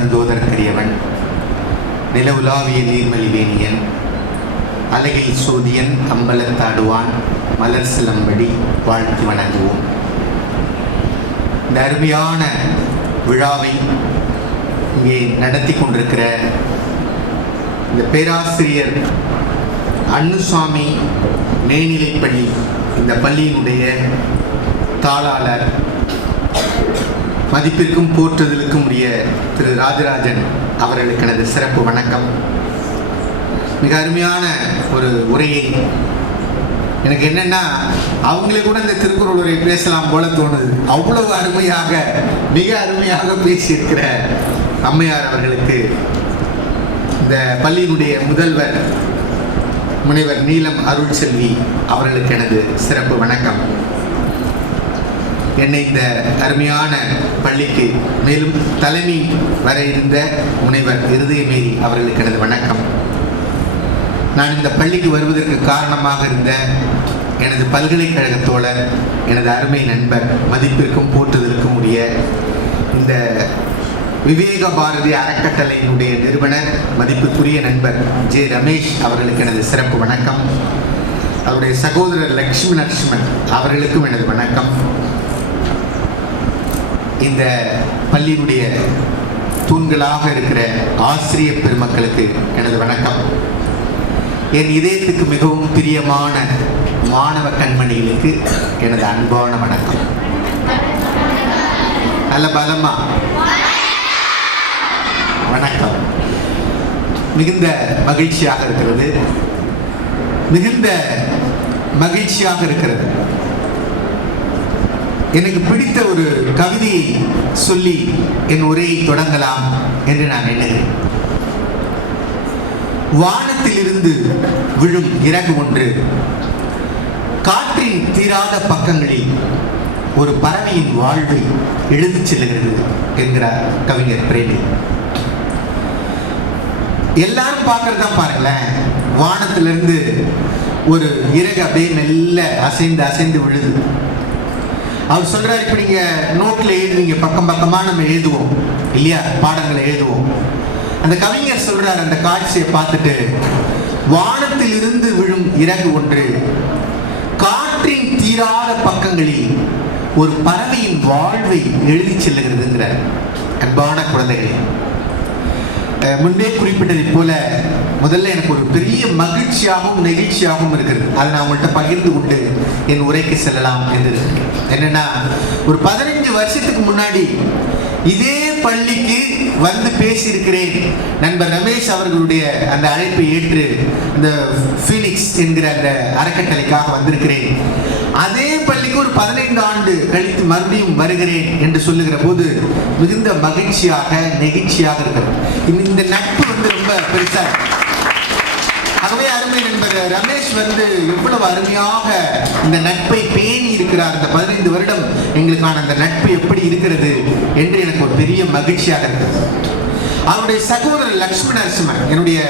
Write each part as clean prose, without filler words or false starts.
பரந்தோதற்கரியவன், நிலவுலாவிய நீர்மலிவேணியன், அலகில் சோதியன், அம்பலத்தாடுவான், மலர் சிலம்படி வாழ்த்து வணங்குவோம். இந்த அருமையான விழாவை இங்கே நடத்தி கொண்டிருக்கிற இந்த பேராசிரியர் அன்னுசாமி மேல்நிலைப்பள்ளி, இந்த பள்ளியினுடைய தாளாளர், மதிப்பிற்கும் போற்றுதலுக்கும் உரிய திரு ராஜராஜன் அவர்களுக்கு எனது சிறப்பு வணக்கம். மிக அருமையான ஒரு உரையை, எனக்கு என்னென்னா அவங்களே கூட இந்த திருக்குறள் உரை பேசலாம் போல தோணுது. அவ்வளவு அருமையாக, மிக அருமையாக பேசியிருக்கிற அம்மையார் அவர்களுக்கு, இந்த பள்ளியினுடைய முதல்வர் முனைவர் நீலம் அருள்செல்வி அவர்களுக்கு எனது சிறப்பு வணக்கம். என்னை இந்த அருமையான பள்ளிக்கு மேலும் தலைமை வர இருந்த முனைவர் இருதயமேரி அவர்களுக்கு எனது வணக்கம். நான் இந்த பள்ளிக்கு வருவதற்கு காரணமாக இருந்த எனது பல்கலைக்கழக தோழர், எனது அருமை நண்பர், மதிப்பிற்கும் போற்றுதலுக்கும் உரிய இந்த விவேக பாரதி அறக்கட்டளையினுடைய நிறுவனர், மதிப்புக்குரிய நண்பர் ஜே ரமேஷ் அவர்களுக்கு எனது சிறப்பு வணக்கம். அவருடைய சகோதரர் லக்ஷ்மி நரசிம்மன் அவர்களுக்கும் எனது வணக்கம். இந்த பள்ளியினுடைய தூண்களாக இருக்கிற ஆசிரியர் பெருமக்களுக்கு எனது வணக்கம். என் இதயத்துக்கு மிகவும் பிரியமான மாணவ கண்மணிகளுக்கு எனது அன்பான வணக்கம். நல்ல பலமா வணக்கம். மிகுந்த மகிழ்ச்சியாக இருக்கிறது, மிகுந்த மகிழ்ச்சியாக இருக்கிறது. எனக்கு பிடித்த ஒரு கவிதையை சொல்லி என் உரையை தொடங்கலாம் என்று நான் எண்ணுகிறேன். வானத்திலிருந்து விழும் இறகு ஒன்று காற்றின் தீராத பக்கங்களில் ஒரு பறவையின் வாழ்வை எழுதிச் செல்லுகிறது என்கிறார் கவிஞர் பிரேமி. எல்லாரும் பார்க்கறதான் பாருங்களேன், வானத்திலிருந்து ஒரு இறகு அப்படியே மெல்ல அசைந்து அசைந்து விழுது. அவர் சொல்றாரு, இப்ப நீங்க நோட்ல எழுதுவீங்க, பக்கம் பக்கமா நம்ம எழுதுவோம் இல்லையா, பாடங்களை எழுதுவோம். அந்த கவிஞர் சொல்றார், அந்த காட்சியை பார்த்துட்டு, வானத்தில் இருந்து விழும் இறகு ஒன்று காற்றின் தீராத பக்கங்களில் ஒரு பறவையின் வாழ்வை எழுதி செல்லுகிறதுங்கிற. அன்பான குழந்தைகளே, முன்பே குறிப்பிட்டதை போல முதல்ல எனக்கு ஒரு பெரிய மகிழ்ச்சியாகவும் நெகிழ்ச்சியாகவும் இருக்கிறது. அதை நான் உங்கள்கிட்ட பகிர்ந்து கொண்டு என் உரைக்கு செல்லலாம் என்று. என்னன்னா, ஒரு 15 வருஷத்துக்கு முன்னாடி இதே பள்ளிக்கு வந்து பேசியிருக்கிறேன். நண்பர் ரமேஷ் அவர்களுடைய அந்த அழைப்பை ஏற்று இந்த ஃபீனிக்ஸ் என்கிற அந்த அறக்கட்டளைக்காக வந்திருக்கிறேன். அதே பள்ளிக்கு ஒரு 15 ஆண்டு கழித்து மறுபடியும் வருகிறேன் என்று சொல்லுகிற போது மிகுந்த மகிழ்ச்சியாக நெகிழ்ச்சியாக இருக்கிறது. இந்த நட்பு ரொம்ப பெருசா. ஆகவே அருமை நண்பர் ரமேஷ் எவ்வளவு அருமையாக இந்த நட்பை பேணி இருக்கிறார். இந்த 15 வருடம் எங்களுக்கான அந்த நட்பு எப்படி இருக்கிறது என்று எனக்கு ஒரு பெரிய மகிழ்ச்சியாக இருக்கிறது. அவருடைய சகோதரர் லக்ஷ்மி நரசிம்மன், என்னுடைய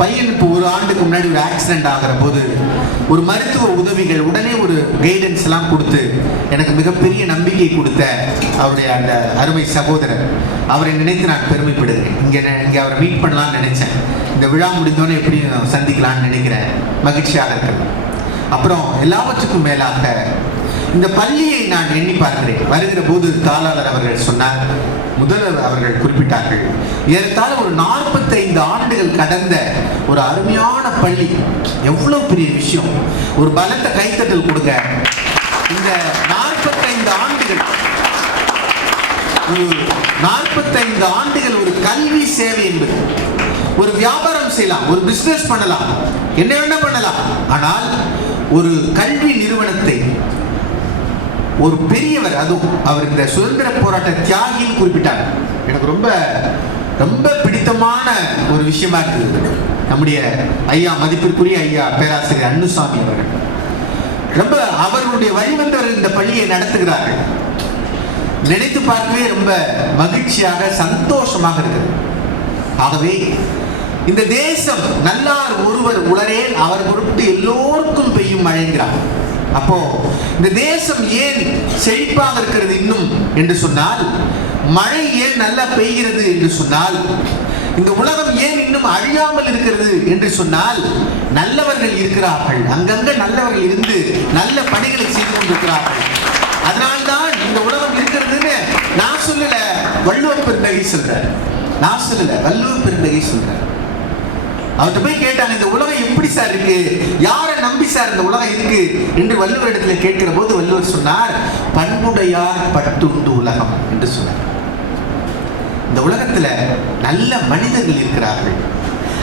பையனுக்கு ஒரு ஆண்டுக்கு முன்னாடி ஒரு ஆக்சிடென்ட் ஆகிற போது ஒரு மருத்துவ உதவிகள், உடனே ஒரு கைடன்ஸ் எல்லாம் கொடுத்து எனக்கு மிகப்பெரிய நம்பிக்கை கொடுத்த அவருடைய அந்த அருமை சகோதரர், அவரை நினைத்து நான் பெருமைப்படுகிறேன். இங்கே அவரை மீட் பண்ணலாம்னு நினைச்சேன். இந்த விழா முடிந்தோன்னே எப்படி சந்திக்கலாம்னு நினைக்கிறேன். மகிழ்ச்சியாக இருக்கிறது. அப்புறம் எல்லாவற்றுக்கும் மேலாக இந்த பள்ளியை நான் எண்ணி பார்க்கிறேன். வருகிற போது தாளாளர் அவர்கள் சொன்னார், முதல்வர் அவர்கள் குறிப்பிட்டார்கள், ஏறத்தாழ ஒரு 45 ஆண்டுகள் கடந்த ஒரு அருமையான பள்ளி. எவ்வளவு பெரிய விஷயம்! ஒரு பலத்த கைத்தட்டல் கொடுங்க. இந்த 45 ஆண்டுகள், ஒரு 45 ஆண்டுகள் ஒரு கல்வி சேவை என்பது, ஒரு வியாபாரம் செய்யலாம், ஒரு பிசினஸ் பண்ணலாம், என்ன வேணா பண்ணலாம். ஆனால் ஒரு கல்வி நிறுவனத்தை ஒரு பெரியவர், அதுவும் அவர் இந்த சுதந்திர போராட்ட தியாகின்னு குறிப்பிட்டார். எனக்கு ரொம்ப ரொம்ப பிடித்தமான ஒரு விஷயமா இருக்குது. நம்முடைய ஐயா, மதிப்பிற்குரிய ஐயா பேராசிரியர் அன்னுசாமி அவர்கள் ரொம்ப அவர்களுடைய வழிவந்தவர்கள் இந்த பள்ளியை நடத்துகிறார்கள். நினைத்து பார்க்கவே ரொம்ப மகிழ்ச்சியாக சந்தோஷமாக இருக்குது. ஆகவே இந்த தேசம் நல்லார் ஒருவர் உளரேல் அவர் பொருட்டு எல்லோருக்கும் பெய்யும் மழைங்கிறார். அப்போ இந்த தேசம் ஏன் செழிப்பாக இருக்கிறது இன்னும் என்று சொன்னால், மழை ஏன் நல்லா பெய்கிறது என்று சொன்னால், இந்த உலகம் ஏன் இன்னும் அழியாமல் இருக்கிறது என்று சொன்னால், நல்லவர்கள் இருக்கிறார்கள். அங்கங்க நல்லவர்கள் இருந்து நல்ல பணிகளை செய்து கொண்டிருக்கிறார்கள். அதனால்தான் இந்த உலகம் இருக்கிறதுன்னு நான் சொல்லல, வள்ளுவர் பெருந்தகை சொல்றார். நான் சொல்லல, வள்ளுவர் பெருந்தகை சொல்றார். அவர்கிட்ட போய் கேட்டாங்க, இந்த உலகம் எப்படி சார் இருக்கு, யாரை நம்பி சார் இந்த உலகம் இருக்கு என்று வள்ளுவரிடத்துல கேட்கிற போது வள்ளுவர் சொன்னார், பண்புடையார் பட்டுண்டு உலகம் என்று சொன்னார். இந்த உலகத்துல நல்ல மனிதர்கள் இருக்கிறார்கள்,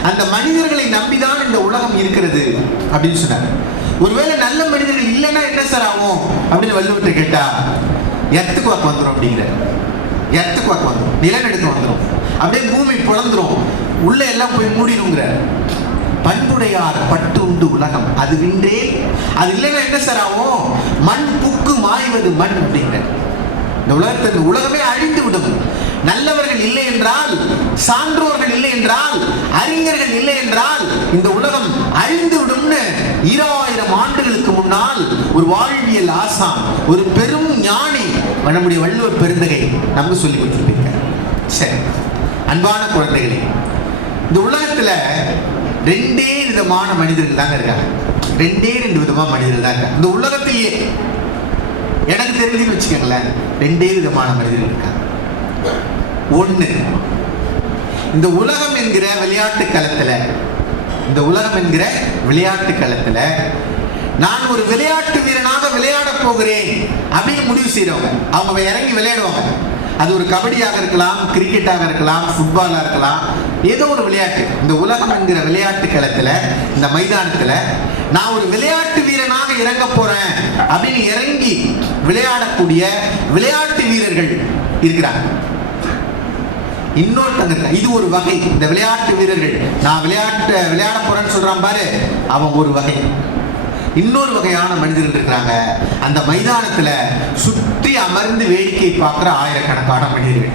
அந்த மனிதர்களை நம்பிதான் இந்த உலகம் இருக்கிறது அப்படின்னு சொன்னார். ஒருவேளை நல்ல மனிதர்கள் இல்லைன்னா என்ன சார் ஆகும் அப்படின்னு வள்ளுவர்கிட்ட கேட்டா, எர்த்துக்கு வாக்கு வந்துடும் அப்படிங்கிற. எர்த்துக்கு வாக்கு வந்துடும், நிலநடுக்கம் வந்துடும், அப்படியே பூமி பிளந்துரும், உள்ள எல்லாம் போய் மூடிடுங்கிற. பண்புடையார் பட்டு உண்டு உலகம் அது வின்றே, அது இல்லைன்னா என்ன சார் ஆகும், மண் புக்கு மாய்வது மண் அப்படிங்கிற. இந்த உலகத்தின் உலகமே அழிந்து விடும். நல்லவர்கள் இல்லை என்றால், சான்றோர்கள் இல்லை என்றால், அறிஞர்கள் இல்லை என்றால் இந்த உலகம் அழிந்து விடும்னு 2000 ஆண்டுகளுக்கு முன்னால் ஒரு வாழ்வியல் ஆசான், ஒரு பெரும் ஞானி நம்முடைய வள்ளுவர் பெருந்தகை நமக்கு சொல்லி கொடுத்திருக்கார். சரி, அன்பான குழந்தைகளே, இந்த உலகத்துல 2 விதமான மனிதர்கள் தாங்க இருக்காங்க. 2 விதமான மனிதர்கள் தான் இருக்காங்க இந்த உலகத்திலேயே. எனக்கு தெரிஞ்சு வச்சுக்கோங்களேன், 2 விதமான மனிதர்கள் இருக்காங்க. ஒண்ணு, இந்த உலகம் என்கிற விளையாட்டு களத்துல, இந்த உலகம் என்கிற விளையாட்டு களத்துல நான் ஒரு விளையாட்டு வீரனாக விளையாட போகிறேன் அப்படின்னு முடிவு செய்யறவங்க. அவங்க இறங்கி விளையாடுவாங்க. அது ஒரு கபடியாக இருக்கலாம், கிரிக்கெட்டாக இருக்கலாம், ஃபுட்பாலாக இருக்கலாம், ஏதோ ஒரு விளையாட்டு. இந்த உலகம் என்கிற விளையாட்டு களத்துல, இந்த மைதானத்துல நான் ஒரு விளையாட்டு வீரனாக இறங்க போறேன் அப்படின்னு இறங்கி விளையாடக்கூடிய விளையாட்டு வீரர்கள் இருக்கிறாங்க. இன்னொருத்தங்க, இது ஒரு வகை. இந்த விளையாட்டு வீரர்கள், நான் விளையாட போறேன்னு சொல்றான் பாரு, அவன் ஒரு வகை. இன்னொரு வகையான மனிதர்கள் இருக்கிறாங்க. அந்த மைதானத்துல சுற்றி அமர்ந்து வேடிக்கை பார்க்கிற ஆயிரக்கணக்கான மனிதர்கள்.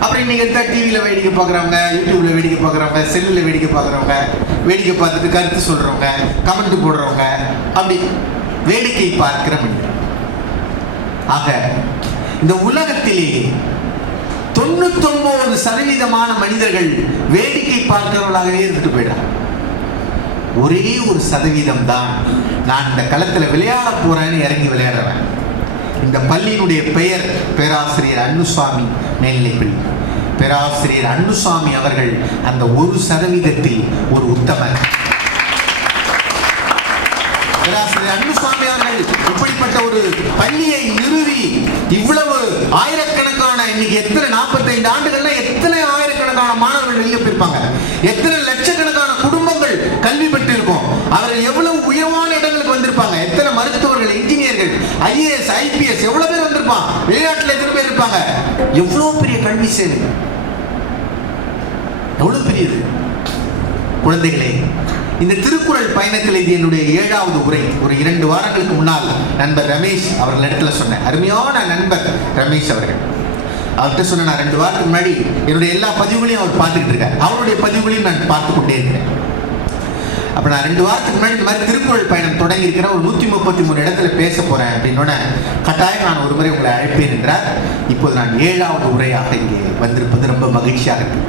அப்புறம் இன்னைக்கு டிவியில வேடிக்கை பார்க்குறவங்க, யூடியூப்ல வேடிக்கை பார்க்குறவங்க, செல்லுல வேடிக்கை பார்க்குறவங்க, வேடிக்கை பார்த்துட்டு கருத்து சொல்றவங்க, கமெண்ட் போடுறவங்க, அப்படி வேடிக்கை பார்க்கிற மனிதர்கள். ஆக இந்த உலகத்திலே 99% மனிதர்கள் வேடிக்கை பார்க்கிறவர்களாகவே இருந்துட்டு போயிடுறாங்க. ஒரே ஒரு சதவீதம் தான் நான் இந்த களத்துல விளையாட போறேன்னு இறங்கி விளையாடுறேன். இந்த பள்ளியினுடைய பெயர் பேராசிரியர் அன்னுசாமி மேல்நிலைப்பள்ளி. பேராசிரியர் அன்னுசாமி அவர்கள் அந்த 1% ஒரு உத்தமர். பேராசிரியர் அன்னுசாமி அவர்கள் இப்படிப்பட்ட ஒரு பள்ளியை நிறுவி இவ்வளவு ஆயிரக்கணக்கான, இன்னைக்கு எத்தனை 45 ஆண்டுகள்ல எத்தனை ஆயிரக்கணக்கான மாணவர்கள் வெளியே போயிருப்பாங்க, எத்தனை லட்சக்கணக்கான குடும்பங்கள் கல்வி பெற்று இருக்கும், அவர்கள் எவ்வளவு உயர்வான இடங்களுக்கு வந்திருப்பாங்க, எத்தனை மருத்துவர்கள், இன்ஜினியர்கள், IAS, IPS எவ்வளவு பேர் வந்திருப்பாங்க, வெளிநாட்டுல எத்தனை பேர் இருப்பாங்க, எவ்வளவு பெரிய கல்வி சேவை, எவ்வளவு பெரியது. குழந்தைகளே, இந்த திருக்குறள் பயணத்தில் இது என்னுடைய 7வது உரை. ஒரு 2 வாரங்களுக்கு முன்னால் நண்பர் ரமேஷ் அவர்கள் இடத்துல சொன்னேன். அருமையான நண்பர் ரமேஷ் அவர்கள். அவர்கிட்ட சொன்ன, நான் 2 வாரத்துக்கு முன்னாடி என்னுடைய எல்லா பதிவுகளையும் அவர் பார்த்துக்கிட்டு இருக்கார், அவருடைய பதிவுகளையும் நான் பார்த்து கொண்டே இருக்கிறேன். அப்ப நான் 2 வாரத்துக்கு முன்னாடி இந்த மாதிரி திருக்குறள் பயணம் தொடங்கி இருக்கிற ஒரு 133 இடத்துல பேச போறேன் அப்படின்னோட, கட்டாயம் நான் ஒரு முறை உங்களை அழைப்பேன் என்றார். இப்போது நான் 7வது உரையாக இங்கே வந்திருப்பது ரொம்ப மகிழ்ச்சியாக இருக்கு.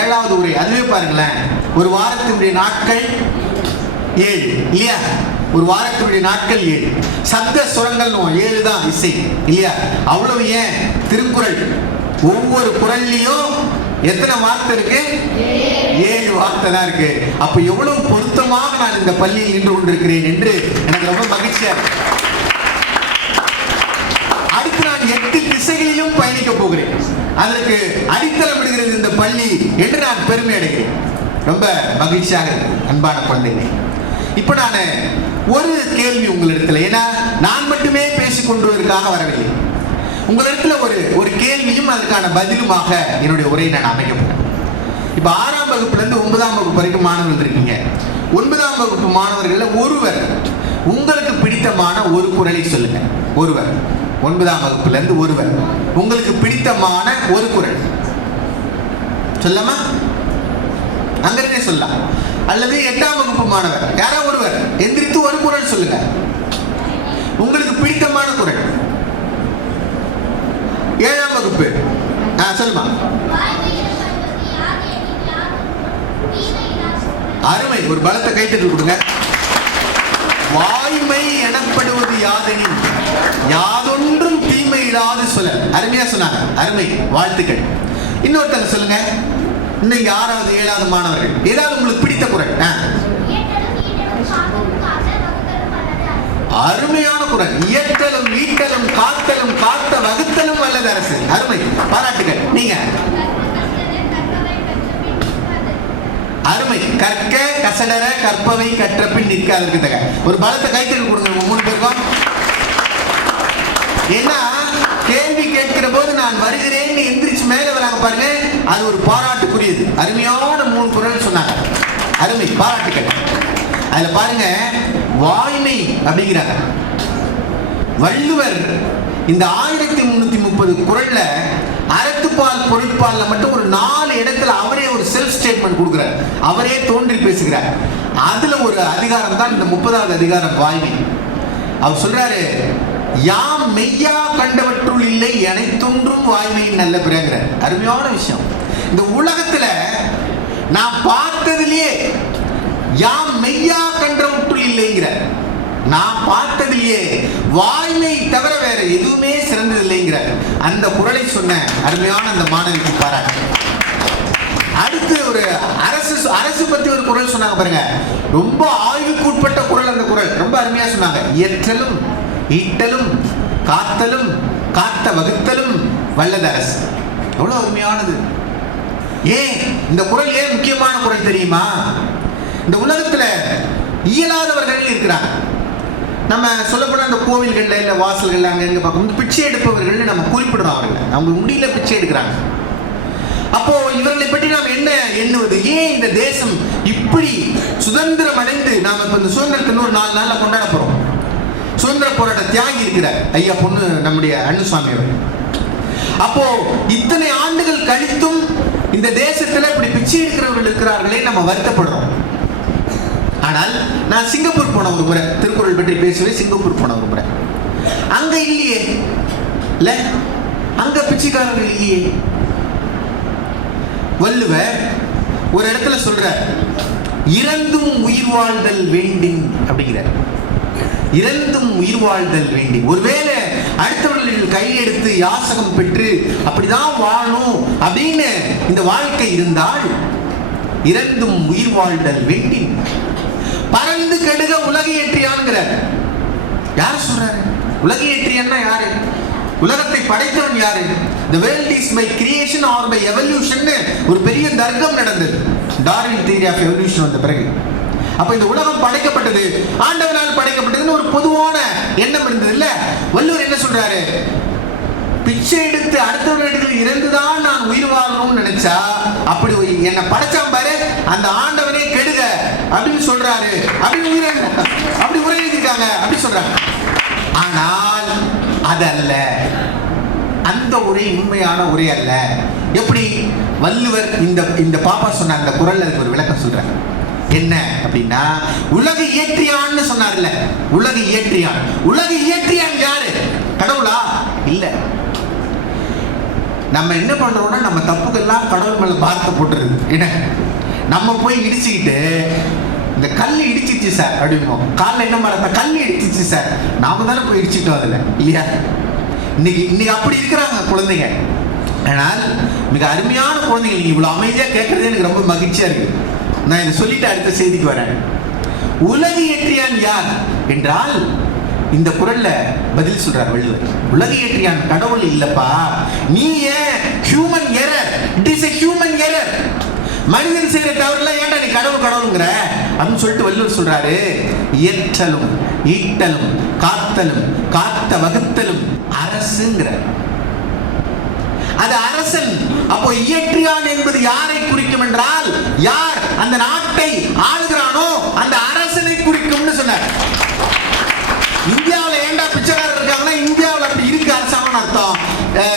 7வது உரை, அதுவே பாருங்களேன், ஒரு வாரத்தினுடைய நாட்கள் 7 இல்லையா? ஒரு வாரத்தினுடைய நாட்கள் 7. சப்த சுரங்கள் 7 தான் இசை இல்லையா? அவ்வளவு ஏன் திருக்குறள் ஒவ்வொரு குறள்லயும் எத்தனை வார்த்தை இருக்கு? 7 வார்த்தை தான் இருக்கு. அப்ப எவ்வளவு பொருத்தமாக நான் இந்த பள்ளியில் நின்று கொண்டிருக்கிறேன் என்று எனக்கு ரொம்ப மகிழ்ச்சியா இருக்கு. அடுத்து நான் 8 திசைகளிலும் பயணிக்க போகிறேன். அதற்கு அடித்தளம் விடுகிறது இந்த பள்ளி என்று நான் பெருமை அடைகிறேன். ரொம்ப மகிழ்ச்சியாக இருக்கு அன்பான குழந்தைகளே. இப்ப நான் ஒரு கேள்வி உங்களிடத்துல, ஏன்னா நான் மட்டுமே பேசிக் கொண்டுவதற்காக வரவில்லை, உங்களிடத்துல ஒரு கேள்வியும் அதுக்கான பதிலுமாக என்னுடைய உரையை நான் அமைக்க போறேன். இப்ப 6ஆம் வகுப்புல இருந்து 9ஆம் வகுப்பு வரைக்கும் மாணவர்கள் இருக்கீங்க. 9ஆம் வகுப்பு மாணவர்கள ஒருவர் உங்களுக்கு பிடித்தமான ஒரு குறளை சொல்லுங்க. ஒருவர் 9ஆம் வகுப்புல இருந்து ஒருவர் உங்களுக்கு பிடித்தமான ஒரு குறள் சொல்லலாமா? அங்கிருந்தே சொல்லலாம். அல்லது 8ஆம் வகுப்பு மாணவர் யாரோ ஒருவர் எந்திரித்து ஒரு குறள் சொல்லுங்க, உங்களுக்கு பிடித்தமான குறள். 7ஆம் வகுப்பு. சொல்லுமா. அருமை. ஒரு பலத்தை கைத்தட்டி கொடுங்க. வாய்மை எனப்படுவது யாதெனின் யாதொன்றும் தீமை இல்லாத சொல்ல. அருமையா சொன்னாங்க. அருமை, வாழ்த்துக்கள். இன்னொருத்தங்க சொல்லுங்க. இன்னைக்கு 6வது 7வது மாணவர்கள் ஏதாவது உங்களுக்கு பிடித்த குறள். அருமையான குறள். இயற்றலும் ஈட்டலும் காத்தலும் காத்த வகுத்தலும் வல்லது அரசு. அருமை, பாராட்டுகள். நீங்க அருமை. கற்க கசடர கற்பவை கற்ற பின் நிற்க அதற்கு தக. ஒரு பலத்தை கைத்தறி கொடுங்க 3 பேருக்கும். ஏன்னா கேள்வி கேட்கிற போது நான் வருகிறேன்னு எந்திரிச்சு மேல வராங்க பாருங்க, அது ஒரு பாராட்டுக்குரியது. அருமையான 3 குறள் சொன்னாங்க. அருமை, பாராட்டுகள். அதுல பாருங்க, வாய்மை அப்படிங்கிறாங்க. வள்ளுவர் இந்த 1330 குறள்ல அறத்துப்பால் பொருட்பால்ல மட்டும் ஒரு 4 இடத்துல அவரே ஒரு செல்ஃப் ஸ்டேட்மெண்ட் கொடுக்கிறார். அவரே தோன்றி பேசுகிறார். அதுல ஒரு அதிகாரம் தான் இந்த 30வது அதிகாரம், வாய்மை. அவர் சொல்றாரு, யாம் மெய்யா கண்டவற்றுள் இல்லை அனைத்தொன்றும் வாய்மையின் நல்ல பிறகுற. அருமையான விஷயம். இந்த உலகத்துல நான் பார்த்ததிலேயே யாம் மெய்யா கண்டவற்றுள் இல்லைங்கிற, நான் பார்த்ததிலேயே வாய்மை தவிர வேற எதுவுமே சிறந்தது இல்லைங்கிற அந்த குறளை சொன்ன அருமையான அந்த மாணவிக்கு பாராட்டு. அடுத்து ஒரு அரசு பத்தி ஒரு குறள் சொன்னாங்க பாருங்க. ரொம்ப ஆய்வுக்கு உட்பட்ட குறள் அந்த குறள். ரொம்ப அருமையா சொன்னாங்க. இயற்றலும் ஈட்டலும் காத்தலும் காத்த வகுத்தலும் வல்லது அரசு. எவ்வளவு அருமையானது. ஏன் இந்த குறள் ஏன் முக்கியமான குறள் தெரியுமா? இந்த உலகத்துல இயலாதவர்கள் இருக்கிறாங்க. நம்ம சொல்லப்போன அந்த கோவில்கள்ல இல்ல வாசல்கள்ல அங்க எங்க பார்க்கும் பிச்சை எடுப்பவர்கள் நம்ம குறிப்பிடுறோம். அவர்கள் அவங்க முடியல பிச்சை எடுக்கிறாங்க. அப்போ இவர்களை பற்றி நாம் என்ன எண்ணுவது? ஏன் இந்த தேசம் இப்படி சுதந்திரம் அடைந்து நாம இப்ப இந்த சுதந்திரத்தை 4 நாள்ல கொண்டாட போறோம். சுதந்திர போராட்ட தியாகி இருக்கிறார் ஐயா பொண்ணு நம்முடைய அண்ணுசாமி அவர்கள். அப்போ இத்தனை ஆண்டுகள் கழித்தும் இந்த தேசத்துல இப்படி பிச்சை எடுக்கிறவர்கள் இருக்கிறார்களே நம்ம வருத்தப்படுறோம். ஆனால் நான் சிங்கப்பூர் போன ஒரு முறை, திருக்குறள் பற்றி பேசுவேன், சிங்கப்பூர் போன ஒரு முறை. அங்க இல்லையே, இல்ல அங்க பிச்சைக்காரர்கள் இல்லையே. வள்ளுவர் ஒரு இடத்துல சொல்ற, இறந்தும் உயிர் வாழ்தல் வேண்டின் அப்படிங்கிறார். இறந்தும் உயிர் வாழ்தல் வேண்டி. ஒருவேளை அடுத்தவர்கள் கையெடுத்து யாசகம் பெற்று அப்படிதான் வாழணும் அப்படின்னு இந்த வாழ்க்கை இருந்தால் இறந்தும் உயிர் வாழ்தல் வேண்டின் பறந்து கெடுக உலகை ஏற்றியான்கிறார். யார் சொல்றாரு? உலகை ஏற்றியான்னா யாரு? உலகத்தை படைத்தவன் யாரு? The world is by creation or by evolution ஒரு பெரிய தர்க்கம் நடந்தது. டார்வின் தியரி ஆஃப் எவல்யூஷன் வந்த பிறகு. அப்ப இந்த உலகம் படைக்கப்பட்டது ஆண்டவனால் படைக்கப்பட்டதுன்னு ஒரு பொதுவான எண்ணம் இருந்தது இல்ல. வள்ளுவர் என்ன சொல்றாரு? பிச்சை எடுத்து அடுத்தவர்கள் இறந்துதான் நான் உயிர் வாழணும்னு நினைச்சா அப்படி என்ன படைச்சான் பாரு அந்த ஆண்டவனே கெடுக அப்படின்னு சொல்றாரு. அப்படி உரை எழுதிருக்காங்க அப்படி சொல்றாங்க. ஆனால் அது அல்ல, அந்த உரை உண்மையான உரை அல்ல. எப்படி? வள்ளுவர் இந்த பாப்பா சொன்ன அந்த குறள் அதுக்கு ஒரு விளக்கம் சொல்றாங்க. என்ன அப்படின்னா, உலகை இயற்றியான்னு சொன்னார்ல. உலகை இயற்றியான். உலகை இயற்றியான் யாரு? கடவுளா? இல்ல. நம்ம என்ன பண்றோம்னா நம்ம தப்புக்கெல்லாம் கடவுள் மேல பாரத்தை போட்டுருது. என்ன நம்ம போய் இடிச்சுக்கிட்டு இந்த கல் இடிச்சிச்சு சார் அப்படிம்போம். காலில் என்ன மரத்த கல் இடிச்சிச்சு சார், நாம தானே போய் இடிச்சுட்டோம் அதுல இல்லையா? இன்னைக்கு அப்படி இருக்கிறாங்க குழந்தைங்க. ஆனால் மிக அருமையான குழந்தைங்க. நீங்க இவ்வளவு அமைதியா கேட்கறது எனக்கு ரொம்ப மகிழ்ச்சியா இருக்கு. நான் இதை சொல்லிட்டு அடுத்த செய்திக்கு வரேன். உலகை ஏற்றியான் யார் என்றால் இந்த குறள்ல பதில் சொல்றார் வள்ளுவர். உலகை ஏற்றியான் கடவுள் இல்லப்பா, நீ ஏன் human error. It is a human error. மனிதன் செய்யற தவறுல ஏன்டா நீ கடவுளுங்கிற அப்படின்னு சொல்லிட்டு வள்ளுவர் சொல்றாரு. இயற்றலும் ஈட்டலும் காத்தலும் காத்த வகுத்தலும் அரசுங்கிற. அது அரசன். அப்போ இயற்றியான் என்பது யாரை குறிக்கும் என்றால், யார் அந்த நாட்டை ஆளுகிறானோ அந்த அரசனை குறிக்கும்னு சொன்னார். இந்தியாவில் ஏன்டா பிச்சைக்காரர் இருக்காங்கன்னா இந்தியாவில் அப்படி இருக்கு அரசாங்கம் அர்த்தம்.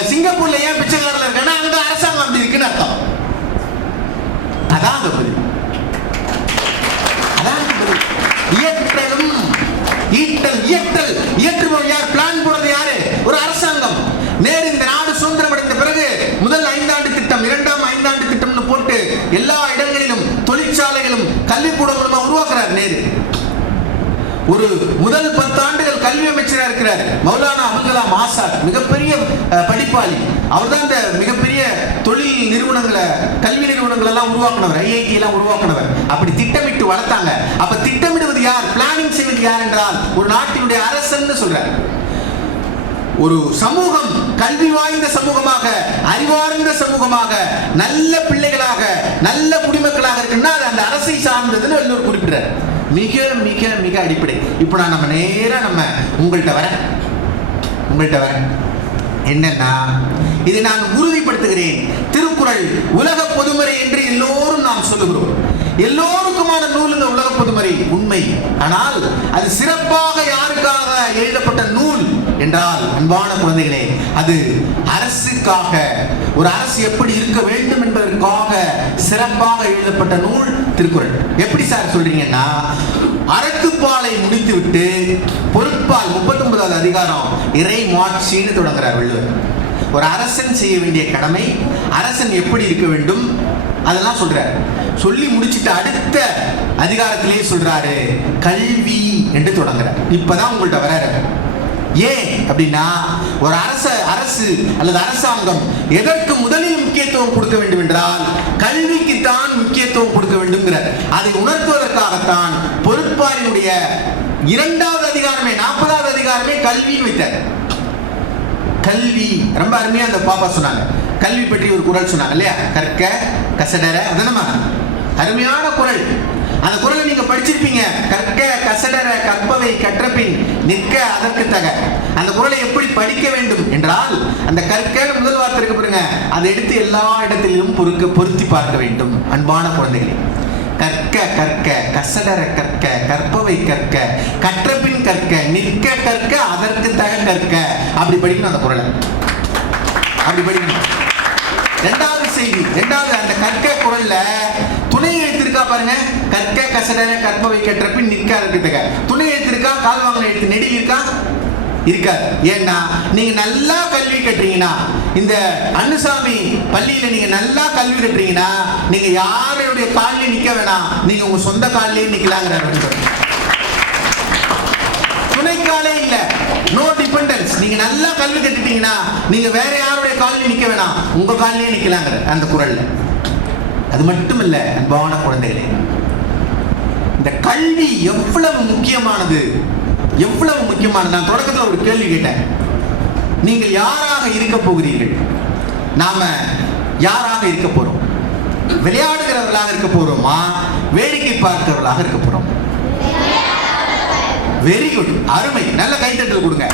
சிங்கப்பூர்ல ஏன் பிச்சைக்காரர் இருக்காங்கன்னா அங்க அரசாங்கம் அப்படி இருக்குன்னு அர்த்தம். அதான் பதில். இயற்றலும் ஈட்டல். இயற்றல் இயற்றுபவர் யார்? பிளான் போடுறது யாரு? ஒரு அரசாங்கம். நேரு இந்த நாடு சுதந்திர ஒரு முதல் 10 ஆண்டுகள் கல்வி அமைச்சராக இருக்கிறார். மௌலானா அபுல் கலாம் ஆசாத் மிகப்பெரிய படிப்பாளி. அவர் தான் இந்த மிகப்பெரிய தொழில் நிறுவனங்களை, கல்வி நிறுவனங்கள் எல்லாம் உருவாக்குனவர், IIT எல்லாம் உருவாக்குனவர். அப்படி திட்டமிட்டு வளர்த்தாங்க. அப்ப திட்டமிடுவது யார், பிளானிங் செய்வது யார் என்றால் ஒரு நாட்டினுடைய அரசன் சொல்றார். ஒரு சமூகம் கல்வி வாய்ந்த சமூகமாக, அறிவார்ந்த சமூகமாக, நல்ல பிள்ளைகளாக, நல்ல குடிமக்களாக இருக்குன்னா அது அந்த அரசை சார்ந்ததுன்னு எல்லோரும் குறிப்பிடுறார். மிக மிக மிக அடிப்படை. இப்போ நம்ம நேரா உங்கள்கிட்ட வரேன் என்னன்னா, இதை நான் உறுதிப்படுத்துகிறேன். திருக்குறள் உலக பொதுமறை என்று எல்லோரும் நாம் சொல்லுகிறோம். எல்லோருக்குமான நூல் இந்த உலக பொதுமறை உண்மை. ஆனால் அது சிறப்பாக யாருக்காக எழுதப்பட்ட நூல் என்றால், அன்பான குழந்தைகளே, அது அரசுக்காக, ஒரு அரசு எப்படி இருக்க வேண்டும் என்பதற்காக சிறப்பாக எழுதப்பட்ட நூல் திருக்குறள். எப்படி சார் சொல்றீங்கன்னா, அறத்துப்பாலை முடித்துவிட்டு பொருட்பால் 39வது அதிகாரம் இறை மாட்சின்னு தொடங்குறார் வள்ளுவர். ஒரு அரசன் செய்ய வேண்டிய கடமை, அரசன் எப்படி இருக்க வேண்டும் அதெல்லாம் சொல்றாரு. சொல்லி முடிச்சுட்டு அடுத்த அதிகாரத்திலே சொல்றாரு கல்வி என்று தொடங்குறார். இப்பதான் உங்கள்கிட்ட வராரு. ஏன் அப்படின்னா, ஒரு அரசு அல்லது அரசாங்கம் எதற்கு முதலில் முக்கியத்துவம் கொடுக்க வேண்டும் என்றால் கல்விக்கு தான் முக்கியத்துவம் கொடுக்க வேண்டும்ங்கிறார். அதை உணர்த்துவதற்காகத்தான் பொருட்பாலினுடைய 2வது அதிகாரமே, 40வது அதிகாரமே கல்வின்னு வைத்தார். கல்வி ரொம்ப அருமையா அந்த பாப்பா சொன்னாங்க. கல்வி பற்றி ஒரு குறள் சொன்னாங்க இல்லையா, கற்க கசடர, அதனமா அருமையான குறள். அந்த குறளை நீங்க படிச்சிருப்பீங்க. கற்க கசடர கற்பவை கற்றபின் நிற்க அதற்கு தக. அந்த குறளை எப்படி படிக்க வேண்டும் என்றால், அந்த கற்க முதல் வார்த்தை இருக்கு பாருங்க, அதை எடுத்து எல்லா இடத்திலும் பொருத்தி பார்க்க வேண்டும். அன்பான குழந்தைகளே, கற்க கற்க கசடர கற்க கற்பவை கற்க கற்றபின் கற்க நிற்க கற்க அதற்கு தக கற்க. அப்படி படிக்கணும் அந்த குறளை, அப்படி படிக்கணும். 2வது செய்தி, 2வது அந்த கற்க குறள்ல துணை எழுத்து இருக்கா பாருங்க. கற்க கசடர கற்பவை கற்றபின் நிற்க அதற்கு தக. துணை எழுத்து இருக்கா, கால் வாங்கின எழுத்து நெடில் இருக்கா, இருக்காது. ஏன்னா நீங்க நல்லா கல்வி கட்டுறீங்கன்னா, இந்த அன்னுசாமி பள்ளியில நீங்க நல்லா கல்வி கட்டுறீங்கன்னா, நீங்க யாருடைய காலிலையும் நிக்க வேணாம், நீங்க உங்க சொந்த காலிலேயே நிக்கலாங்கிறார். துணைக்காலே இல்ல, நோ டிபெண்டன்ஸ். நீங்க நல்லா கல்வி கட்டுட்டீங்கன்னா நீங்க வேற யாருடைய காலிலையும் நிக்க வேணாம், உங்க காலிலேயே நிக்கலாங்கிற அந்த குறள்ல. அது மட்டும் இல்ல, அன்பான குழந்தைகளே, இந்த கல்வி எவ்வளவு முக்கியமானது, எவ்வளவு முக்கியமானது. நான் தொடக்கத்தில் ஒரு கேள்வி கேட்டேன், நீங்கள் யாராக இருக்க போகிறீர்கள்? நாம யாராக இருக்க போறோம்? விளையாடுகிறவர்களாக இருக்க போறோமா, வேடிக்கை பார்க்கிறவர்களாக இருக்க போறோம்? வெரி குட், அருமை, நல்ல கைத்தட்டல் கொடுங்க.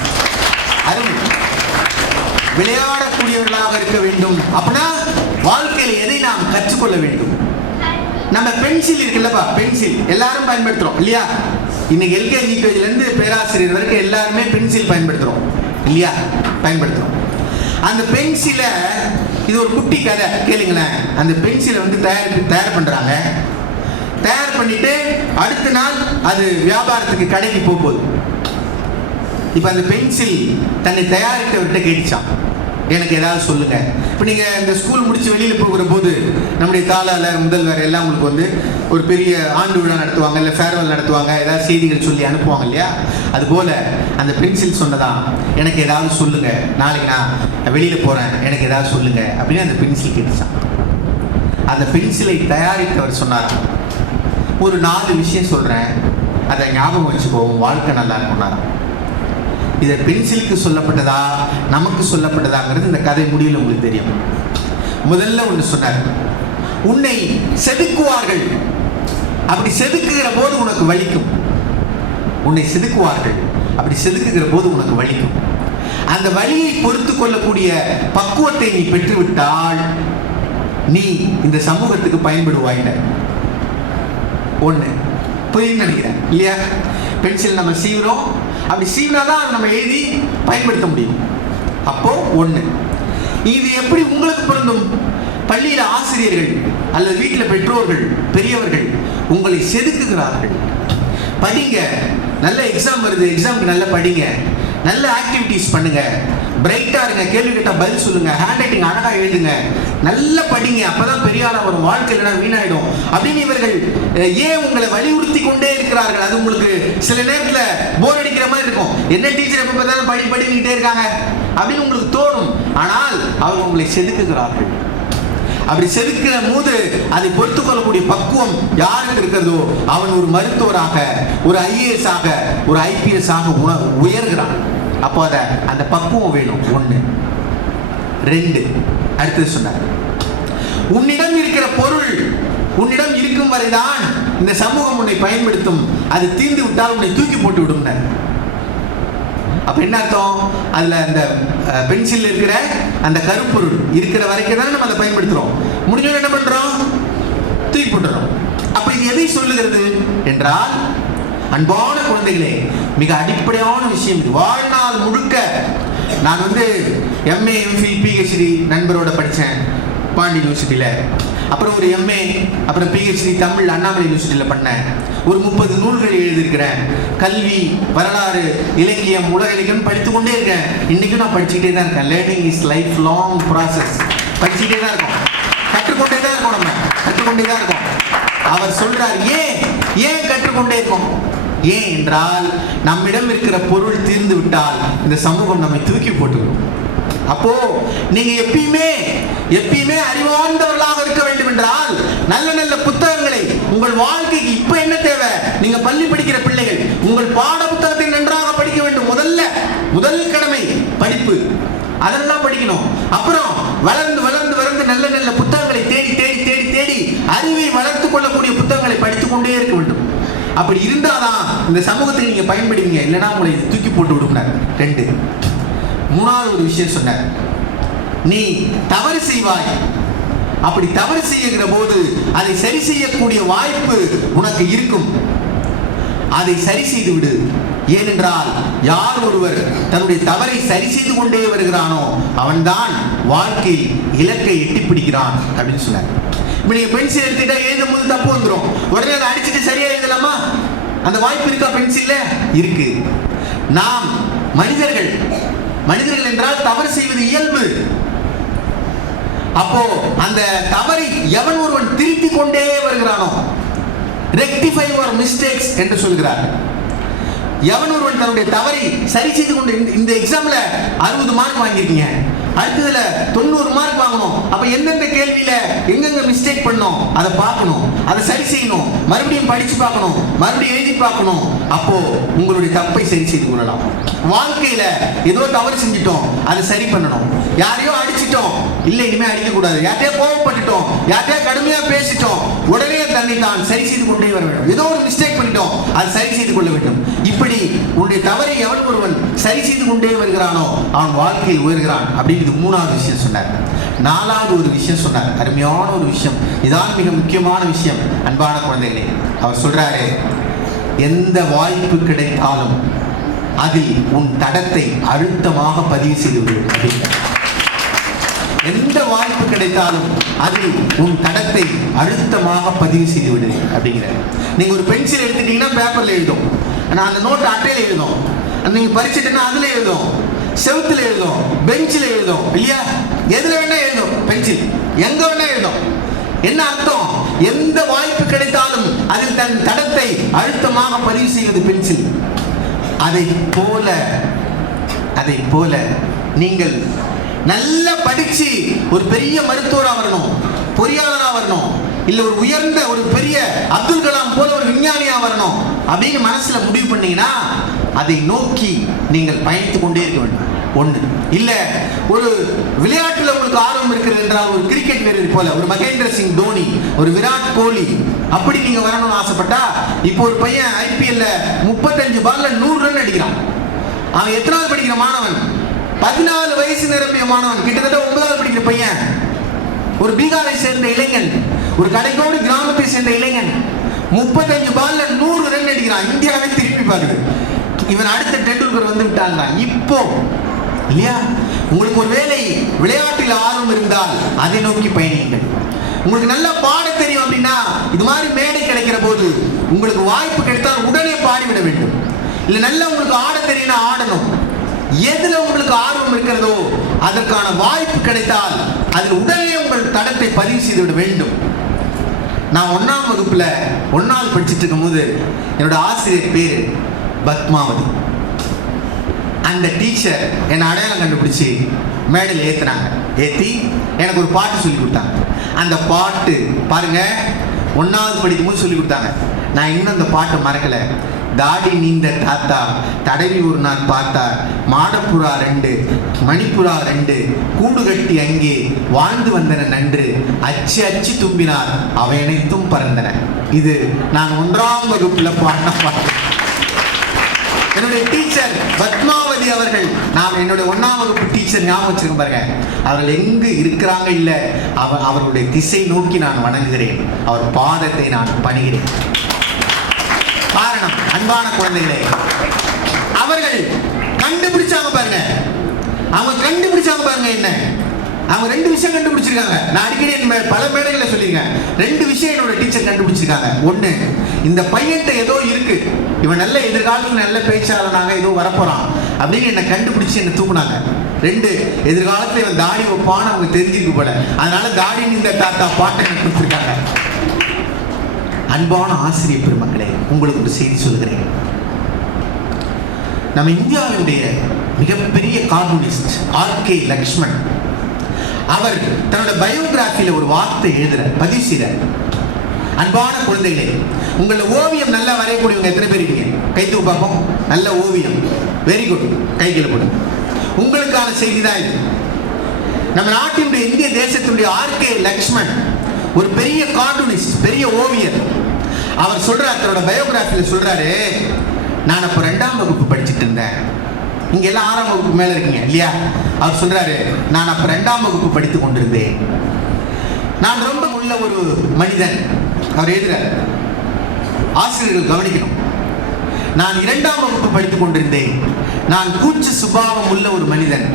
அருமை. விளையாடக்கூடியவர்களாக இருக்க வேண்டும். அப்படின்னா வாழ்க்கையில் எதை நாம் கற்றுக்கொள்ள வேண்டும்? நம்ம பென்சில் இருக்குல்லப்பா, பென்சில் எல்லாரும் பயன்படுத்துறோம் இல்லையா? இன்னைக்கு LKG UKGல இருந்து பேராசிரியர் வரைக்கும் எல்லாருமே பென்சில் பயன்படுத்துறோம் இல்லையா? பயன்படுத்துறோம். அந்த பென்சிலை, இது ஒரு குட்டி கதை கேளுங்களேன். அந்த பென்சிலை தயார் பண்றாங்க. தயார் பண்ணிட்டு அடுத்த நாள் அது வியாபாரத்துக்கு கடைக்கு போகுது. இப்ப அந்த பென்சில் தன்னை தயாரித்தவர்கிட்ட கேட்டுச்சான், எனக்கு ஏதாவது சொல்லுங்க. இப்போ நீங்க இந்த ஸ்கூல் முடிச்சு வெளியில போகிற போது நம்முடைய தாளாளர், முதல்வர் எல்லாம் உங்களுக்கு ஒரு பெரிய ஆண்டு விழா நடத்துவாங்க, இல்லை ஃபேர்வெல் நடத்துவாங்க, ஏதாவது செய்திகள் சொல்லி அனுப்புவாங்க இல்லையா? அதுபோல அந்த பென்சில் சொன்னதான், எனக்கு ஏதாவது சொல்லுங்க, நாளைக்கு நான் வெளியில போறேன், எனக்கு ஏதாவது சொல்லுங்க அப்படின்னு அந்த பென்சில் கேட்டுச்சான். அந்த பென்சிலை தயாரித்தவர் சொன்னார், ஒரு 4 விஷயம் சொல்றேன், அதை ஞாபகம் வச்சுக்கோம், வாழ்க்கை நல்லா இருக்கும்னாராம். இது பென்சிலுக்கு சொல்லப்பட்டதா நமக்கு சொல்லப்பட்டதாங்கிறது இந்த கதை முடிவில் உங்களுக்கு தெரியும். முதல்ல ஒன்று சொன்னார், உன்னை செதுக்குவார்கள், அப்படி செதுக்குகிற போது உனக்கு வலிக்கும். உன்னை செதுக்குவார்கள், அப்படி செதுக்குகிற போது உனக்கு வலிக்கும். அந்த வலியை பொறுத்து கொள்ளக்கூடிய பக்குவத்தை நீ பெற்றுவிட்டால் நீ இந்த சமூகத்துக்கு பயன்படுவாயின. ஒன்று புரியுன்னு நினைக்கிறேன் இல்லையா? பென்சில் நம்ம சீவுறோம், அப்படி சீவினாதான் அதை நம்ம எழுதி பயன்படுத்த முடியும். அப்போ ஒன்று. இது எப்படி உங்களுக்கு பொருந்தும்? பள்ளியில் ஆசிரியர்கள் அல்லது வீட்டில் பெற்றோர்கள், பெரியவர்கள் உங்களை செதுக்குகிறார்கள். படிங்க, நல்ல எக்ஸாம் வருது, எக்ஸாமுக்கு நல்லா படிங்க, நல்ல ஆக்டிவிட்டிஸ் பண்ணுங்க, பிரைட்டா இருங்க, கேள்வி கேட்டா பதில் சொல்லுங்க, ஹேண்ட் ரைட்டிங் அழகா எழுதுங்க, நல்ல படிங்க, அப்பதான் பெரிய ஆளா வரும், வாழ்க்கையில வீணாயிடும் அப்படின்னு இவர்கள் ஏன் உங்களை வலியுறுத்தி கொண்டே இருக்கிறார்கள்? அது உங்களுக்கு சில நேரத்துல போர் அடிக்கிற மாதிரி இருக்கும். என்ன டீச்சர் எப்ப பார்த்தாலும் படிக்கிட்டே இருக்காங்க அப்படின்னு உங்களுக்கு தோணும். ஆனால் அவங்க உங்களை செதுக்குகிறார்கள். அப்படி செதுக்கிற போது அதை பொறுத்து கொள்ளக்கூடிய பக்குவம் யாருக்கு இருக்கிறதோ அவன் ஒரு மருத்துவராக, ஒரு IAS ஆக, ஒரு IPS ஆக உயர்கிறான். அப்போ அந்த பக்குவம் வேணும். 1. 2, அடுத்தது சொன்னார், உன்னிடம் இருக்கிற பொருள் உன்னிடம் இருக்கும் வரைதான் இந்த சமூகம் உன்னை பயன்படுத்தும், அது தீர்ந்து விட்டால் உன்னை தூக்கி போட்டு விடும். அப்ப என்ன அர்த்தம்? அதுல அந்த பென்சில் இருக்கிற அந்த கருப்பொருள் இருக்கிற வரைக்கும் தான் நம்ம அதை பயன்படுத்துறோம். முடிஞ்சவங்க என்ன பண்றோம்? தூக்கி போட்டுறோம். அப்ப இது எதை சொல்லுகிறது என்றால், அன்பான குழந்தைகளே, மிக அடிப்படையான விஷயம் இது. வாழ்நாள் முழுக்க நான் MA MPhil PhD நண்பரோட படித்தேன் பாண்டி யூனிவர்சிட்டியில். அப்புறம் ஒரு MA, அப்புறம் PhD தமிழ் அண்ணாமலை யூனிவர்சிட்டியில் பண்ணேன். ஒரு 30 நூல்கள் எழுதியிருக்கிறேன். கல்வி, வரலாறு, இலக்கியம், உலக இலக்கியம் படித்துக்கொண்டே இருக்கேன். இன்றைக்கும் நான் படிச்சுக்கிட்டே தான் இருக்கேன். Learning is life long process. படிச்சுக்கிட்டே தான் இருக்கோம், கற்றுக்கொண்டே தான் இருக்கோம், நம்ம கற்றுக்கொண்டே தான் இருக்கோம். அவர் சொல்றார், ஏன் கற்றுக்கொண்டே இருக்கோம்? ஏன் என்றால், நம்மிடம் இருக்கிற பொருள் தீர்ந்து விட்டால் இந்த சமூகம் நம்மை தூக்கி போட்டுவிடும். அப்போ நீங்க எப்பயுமே அறிவார்ந்தவர்களாக இருக்க வேண்டும் என்றால் நல்ல நல்ல புத்தகங்களை, உங்கள் வாழ்க்கைக்கு இப்ப என்ன தேவை? நீங்க பள்ளி படிக்கிற பிள்ளைகள் உங்கள் பாட புத்தகத்தை நன்றாக படிக்க வேண்டும். முதல் கடமை படிப்பு, அதெல்லாம் படிக்கணும். அப்புறம் வளர்ந்து நல்ல நல்ல புத்தகங்களை தேடி அறிவை வளர்த்துக் கொள்ளக்கூடிய புத்தகங்களை படித்துக் கொண்டே இருக்க வேண்டும். அப்படி இருந்தாதான் இந்த சமூகத்தை நீங்க பயன்படுவீங்க, இல்லைன்னா உங்களை தூக்கி போட்டு விடுங்க. 2. 3வது ஒரு விஷயம் சொன்னார், நீ தவறு செய்வாய். அப்படி தவறு செய்கிற போது அதை சரி செய்யக்கூடிய வாய்ப்பு உனக்கு இருக்கும். அதை சரி செய்து விடு. ஏனென்றால் யார் ஒருவர் தன்னுடைய தவறை சரி செய்து கொண்டே வருகிறானோ அவன்தான் வாழ்க்கை இலக்கை எட்டி பிடிக்கிறான் அப்படின்னு சொன்னார். இப்ப நீங்க பென்சில் எடுத்துட்டா எழுதும் போது தப்பு வந்துடும், உடனே அதை அடிச்சுட்டு சரியா எழுதலாமா? அந்த வாய்ப்பு இருக்கா? பென்சில்ல இருக்கு. நாம் மனிதர்கள் என்றால் தவறு செய்வது இயல்பு. அப்போ அந்த தவறை எவன் ஒருவன் திருத்திக் கொண்டே வருகிறானோ, ரெக்டிஃபை யுவர் மிஸ்டேக்ஸ் என்று சொல்கிறார். எவன் ஒருவன் தன்னுடைய தவறை சரி செய்து கொண்டு, இந்த எக்ஸாம்ல 60 மார்க் வாங்கிருக்கீங்க, அடுத்ததுல 90 மார்க் வாங்கணும். அப்ப எந்தெந்த கேள்வியில எங்கெங்க மிஸ்டேக் பண்ணோம் அதை பார்க்கணும், அதை சரி செய்யணும், மறுபடியும் படிச்சு பார்க்கணும், மறுபடியும் எழுதி பார்க்கணும். அப்போ உங்களுடைய தப்பை சரி செய்து கொள்ளலாம். வாழ்க்கையில ஏதோ தவறு செஞ்சிட்டோம், அதை சரி பண்ணணும். யாரையோ அடிச்சிட்டோம், இல்ல இனிமே அடிக்க கூடாது. யார்ட்டையோ கோபப்பட்டுட்டோம், யார்ட்டையோ கடுமையா பேசிட்டோம், உடனே தன்னை தான் சரி செய்து கொண்டே வர வேண்டும். ஏதோ ஒரு மிஸ்டேக் பண்ணிட்டோம், அதை சரி செய்து கொள்ள வேண்டும். இப்படி உன்னுடைய தவறை எவன் ஒருவன் சரி செய்து கொண்டே வருகிறானோ அவன் வாழ்க்கையில் உயர்கிறான் அப்படின்னு 3வது விஷயம் சொன்னார். 4வது ஒரு விஷயம் சொன்னார், அருமையான ஒரு விஷயம். இதான் மிக முக்கியமான விஷயம். அன்பான குழந்தைகளே, அவர் சொல்றாரு, எந்த வாய்ப்பு கிடைத்தாலும் அதில் உன் தடத்தை அழுத்தமாக பதிவு செய்து விடு. எந்த வாய்ப்பு கிடைத்தாலும் அதில் உன் தடத்தை அழுத்தமாக பதிவு செய்து விடு அப்படிங்கிற. நீங்க ஒரு பென்சில் எடுத்துட்டீங்கன்னா பேப்பர்ல எழுதும், ஆனா அந்த நோட்டு அட்டையில எழுதும். நீங்க பறிச்சுட்டீங்கன்னா அதுல எழுதும், செவுத்துல எழுதும், பெஞ்சில் எழுதும், இல்லையா? எதுல வேணா எழுதும். பென்சில் எங்க வேணா எழுதும். என்ன அர்த்தம்? எந்த வாய்ப்பு கிடைத்தாலும் அதில் தன் தடத்தை அழுத்தமாக பதிவு செய்வது பென்சில். அதை போல நீங்கள் நல்லா படிச்சு ஒரு பெரிய மருத்துவராக வரணும், பொறியாளராக வரணும், இல்ல ஒரு உயர்ந்த ஒரு பெரிய அப்துல் கலாம் போல ஒரு விஞ்ஞானியா வரணும் அப்படின்னு மனசுல முடிவு பண்ணீங்கன்னா அதை நோக்கி நீங்கள் பயணித்துக் கொண்டே இருக்க வேண்டும். 1. இல்ல ஒரு விளையாட்டுல உங்களுக்கு ஆர்வம் இருக்கிறது என்றால், ஒரு கிரிக்கெட் வீரர் போல, ஒரு மகேந்திர சிங் தோனி, ஒரு விராட் கோலி, அப்படி நீங்க வரணும்னு ஆசைப்பட்டா, இப்போ ஒரு பையன் IPL 35 பால்ல 100 ரன் அடிக்கிறான். அவன் எத்தனாவது படிக்கிற மாணவன்? 14 வயசு நிரம்பிய மாணவன், கிட்டத்தட்ட 9வது படிக்கிற பையன். ஒரு பீகாரை சேர்ந்த இளைஞன், ஒரு கடைக்கோடி கிராமத்தை சேர்ந்த இளைஞன் 35 பால்ல 100 ரன் அடிக்கிறான். இந்தியாவை திருப்பி பாக்குது. இவன் அடுத்த டெண்டுல்கர் வந்து விட்டாங்க. இப்போ இல்லையா, உங்களுக்கு ஒரு வேலை விளையாட்டில் ஆர்வம் இருந்தால் அதை நோக்கி பயணியுங்கள். உங்களுக்கு நல்ல பாட தெரியும் அப்படின்னா, இது மாதிரி மேடை கிடைக்கிற போது உங்களுக்கு வாய்ப்பு கிடைத்தால் உடனே பாடிவிட வேண்டும். இல்ல நல்லா உங்களுக்கு ஆட தெரியும்னா ஆடணும். எதுல உங்களுக்கு ஆர்வம் இருக்கிறதோ அதற்கான வாய்ப்பு கிடைத்தால் அதில் உடனே உங்கள் தடத்தை பதிவு செய்துவிட வேண்டும். நான் 1ஆம் வகுப்புல 1ஆவது படிச்சுட்டு இருக்கும் போது என்னோட ஆசிரியர் பேரு பத்மாவதி. அந்த டீச்சர் என்னை அடையாளம் கண்டுபிடிச்சி மேடையில் ஏற்றி எனக்கு ஒரு பாட்டு சொல்லி கொடுத்தாங்க. அந்த பாட்டு பாருங்க, 1ஆவது படிக்கும்போது சொல்லி கொடுத்தாங்க. நான் இன்னும் அந்த பாட்டை மறக்கலை. தாடி நீந்த தாத்தா தடவி ஒரு நாள் பார்த்தா, மாடப்புறா 2 மணிப்புறா 2 கூடு கட்டி அங்கே வாழ்ந்து வந்தன நன்று, அச்சு அச்சு தும்பினார் அவை அனைத்தும் பறந்தன. இது நான் 1ஆம் வகுப்புல பாடின பாட்டு. என்னுடைய டீச்சர் பத்மாவதி அவர்கள், நான் என்னுடைய 1ஆம் வகுப்பு டீச்சர் ஞாபகம் வச்சிருக்க பாருங்க. அவர்கள் எங்கு இருக்கிறாங்க இல்ல, அவருடைய திசை நோக்கி நான் வணங்குகிறேன், அவர் பாதத்தை நான் பணிகிறேன். காரணம், அன்பான குழந்தைகளே, அவர்கள் கண்டுபிடிச்சாங்க பாருங்க. அவங்க கண்டுபிடிச்சாங்க பாருங்க. என்ன அவங்க 2 விஷயம் கண்டுபிடிச்சிருக்காங்க. நான் அடிக்கடி பல மேடைகளில் சொல்லியிருக்கேன். 2 விஷயம் என்னோட டீச்சர் கண்டுபிடிச்சிருக்காங்க. ஒன்று, இந்த பையன்கிட்ட ஏதோ இருக்கு, இவன் நல்ல எதிர்காலத்தில் நல்ல பேச்சாளனாக ஏதோ வரப்போறான் அப்படின்னு என்னை கண்டுபிடிச்சு என்னை தூக்குனாங்க. 2, எதிர்காலத்தில் இவன் தாடி வைப்பான்னு அவங்க தெரிஞ்சிருக்கு போல, அதனால தாடி நீந்த தாத்தா பாட்டை கொடுத்துருக்காங்க. அன்பான ஆசிரியர் பெருமக்களே, உங்களுக்கு ஒரு செய்தி சொல்கிறேன். நம்ம இந்தியாவுடைய மிகப்பெரிய கார்ட்டூனிஸ்ட் ஆர்.கே. லக்ஷ்மண், அவர் தன்னோட பயோகிராஃபியில ஒரு வார்த்தை பதிவு செய்தார். அன்பான குழந்தைகளே, உங்களோட ஓவியம் நல்லா வரையக்கூடியவங்க எத்தனை பேர் இருக்கீங்க? கை தூக்கு பார்ப்போம். நல்ல ஓவியம், வெரி குட், கைகளை போடும். உங்களுக்கான செய்தி தான் இது. நம்ம நாட்டினுடைய இந்திய தேசத்தினுடைய ஆர்.கே. லக்ஷ்மண் ஒரு பெரிய கார்ட்டூனிஸ்ட், பெரிய ஓவியர். அவர் சொல்றார், தன்னோட பயோகிராஃபியில சொல்றாரு, நான் அப்ப 2ஆம் வகுப்பு படிச்சுட்டு இருந்தேன். நீங்க எல்லாம் 6ஆம் வகுப்பு மேல இருக்கீங்க இல்லையா? அவர் சொல்றாரு, நான் அப்ப 2ஆம் வகுப்பு படித்துக் கொண்டிருந்தேன். நான் ரொம்ப உள்ள ஒரு மனிதன். அவர் எழுதுறார், ஆசிரியர்கள் கவனிக்கணும். நான் 2ஆம் வகுப்பு படித்துக் கொண்டிருந்தேன். நான் கூச்ச சுபாவம் உள்ள ஒரு மனிதன்.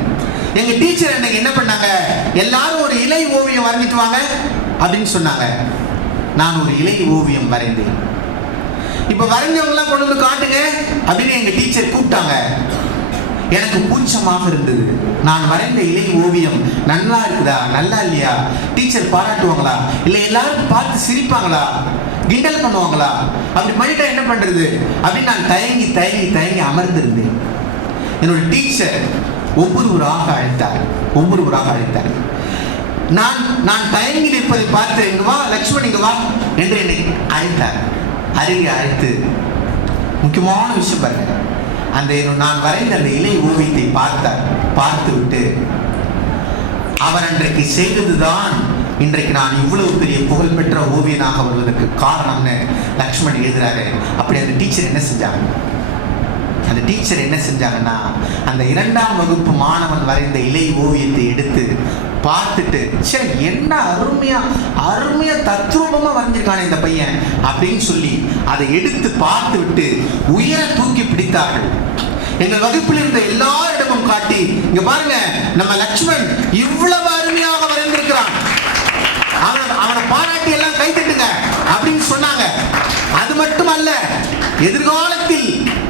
எங்க டீச்சர் எனக்கு என்ன பண்ணாங்க, எல்லாரும் ஒரு இலை ஓவியம் வரைஞ்சிட்டு வாங்க அப்படின்னு சொன்னாங்க. நான் ஒரு இலை ஓவியம் வரைந்தேன். இப்ப வரைஞ்சவங்களாம் கொண்டு வந்து காட்டுங்க அப்படின்னு எங்க டீச்சர் கூப்பிட்டாங்க. எனக்கு கூச்சமாக இருந்தது. நான் வரைந்த இலை ஓவியம் நல்லா இருக்குதா நல்லா இல்லையா, டீச்சர் பாராட்டுவாங்களா இல்ல எல்லாரும் பார்த்து சிரிப்பாங்களா, கிண்டல் பண்ணுவாங்களா, அப்படி பண்ணிட்டா என்ன பண்றது அப்படின்னு நான் தயங்கி தயங்கி தயங்கி அமர்ந்திருந்தேன். என்னோட டீச்சர் ஒவ்வொருவராக அழைத்தார். நான் தயங்கி நிற்பதை பார்த்து, இங்க வா லக்ஷ்மண், இங்க வா என்று என்னை அழைத்தார். அருகே அழைத்து, முக்கியமான விஷயம் பாருங்க, நான் வரைந்த அந்த இலை ஓவியத்தை பார்த்து விட்டு, அவர் அன்றைக்கு செய்ததுதான் இன்றைக்கு நான் இவ்வளவு பெரிய புகழ்பெற்ற ஓவியனாக வருவதற்கு காரணம்னு லக்ஷ்மண் எழுதுறாரு. அப்படி அந்த டீச்சர் என்ன செஞ்சாங்கன்னா, அந்த 2ஆம் வகுப்பு மாணவன் வரைந்த இலை ஓவியத்தை எடுத்து பார்த்துட்டு, என்ன அருமையா தத்ரூபமா வரைஞ்சிருக்கானே இந்த பையன் அப்படின்னு சொல்லி அதை எடுத்து பார்த்து விட்டு உயர தூக்கி பிடித்தார்கள். எங்கள் வகுப்பில் இருந்த எல்லாரிடமும் காட்டி, இங்க பாருங்க நம்ம லக்ஷ்மண் இவ்வளவு அருமையாக வரைந்திருக்கிறான், அவனை பாராட்டி எல்லாம் கை தட்டுங்க அப்படின்னு சொன்னாங்க. அது மட்டுமல்ல,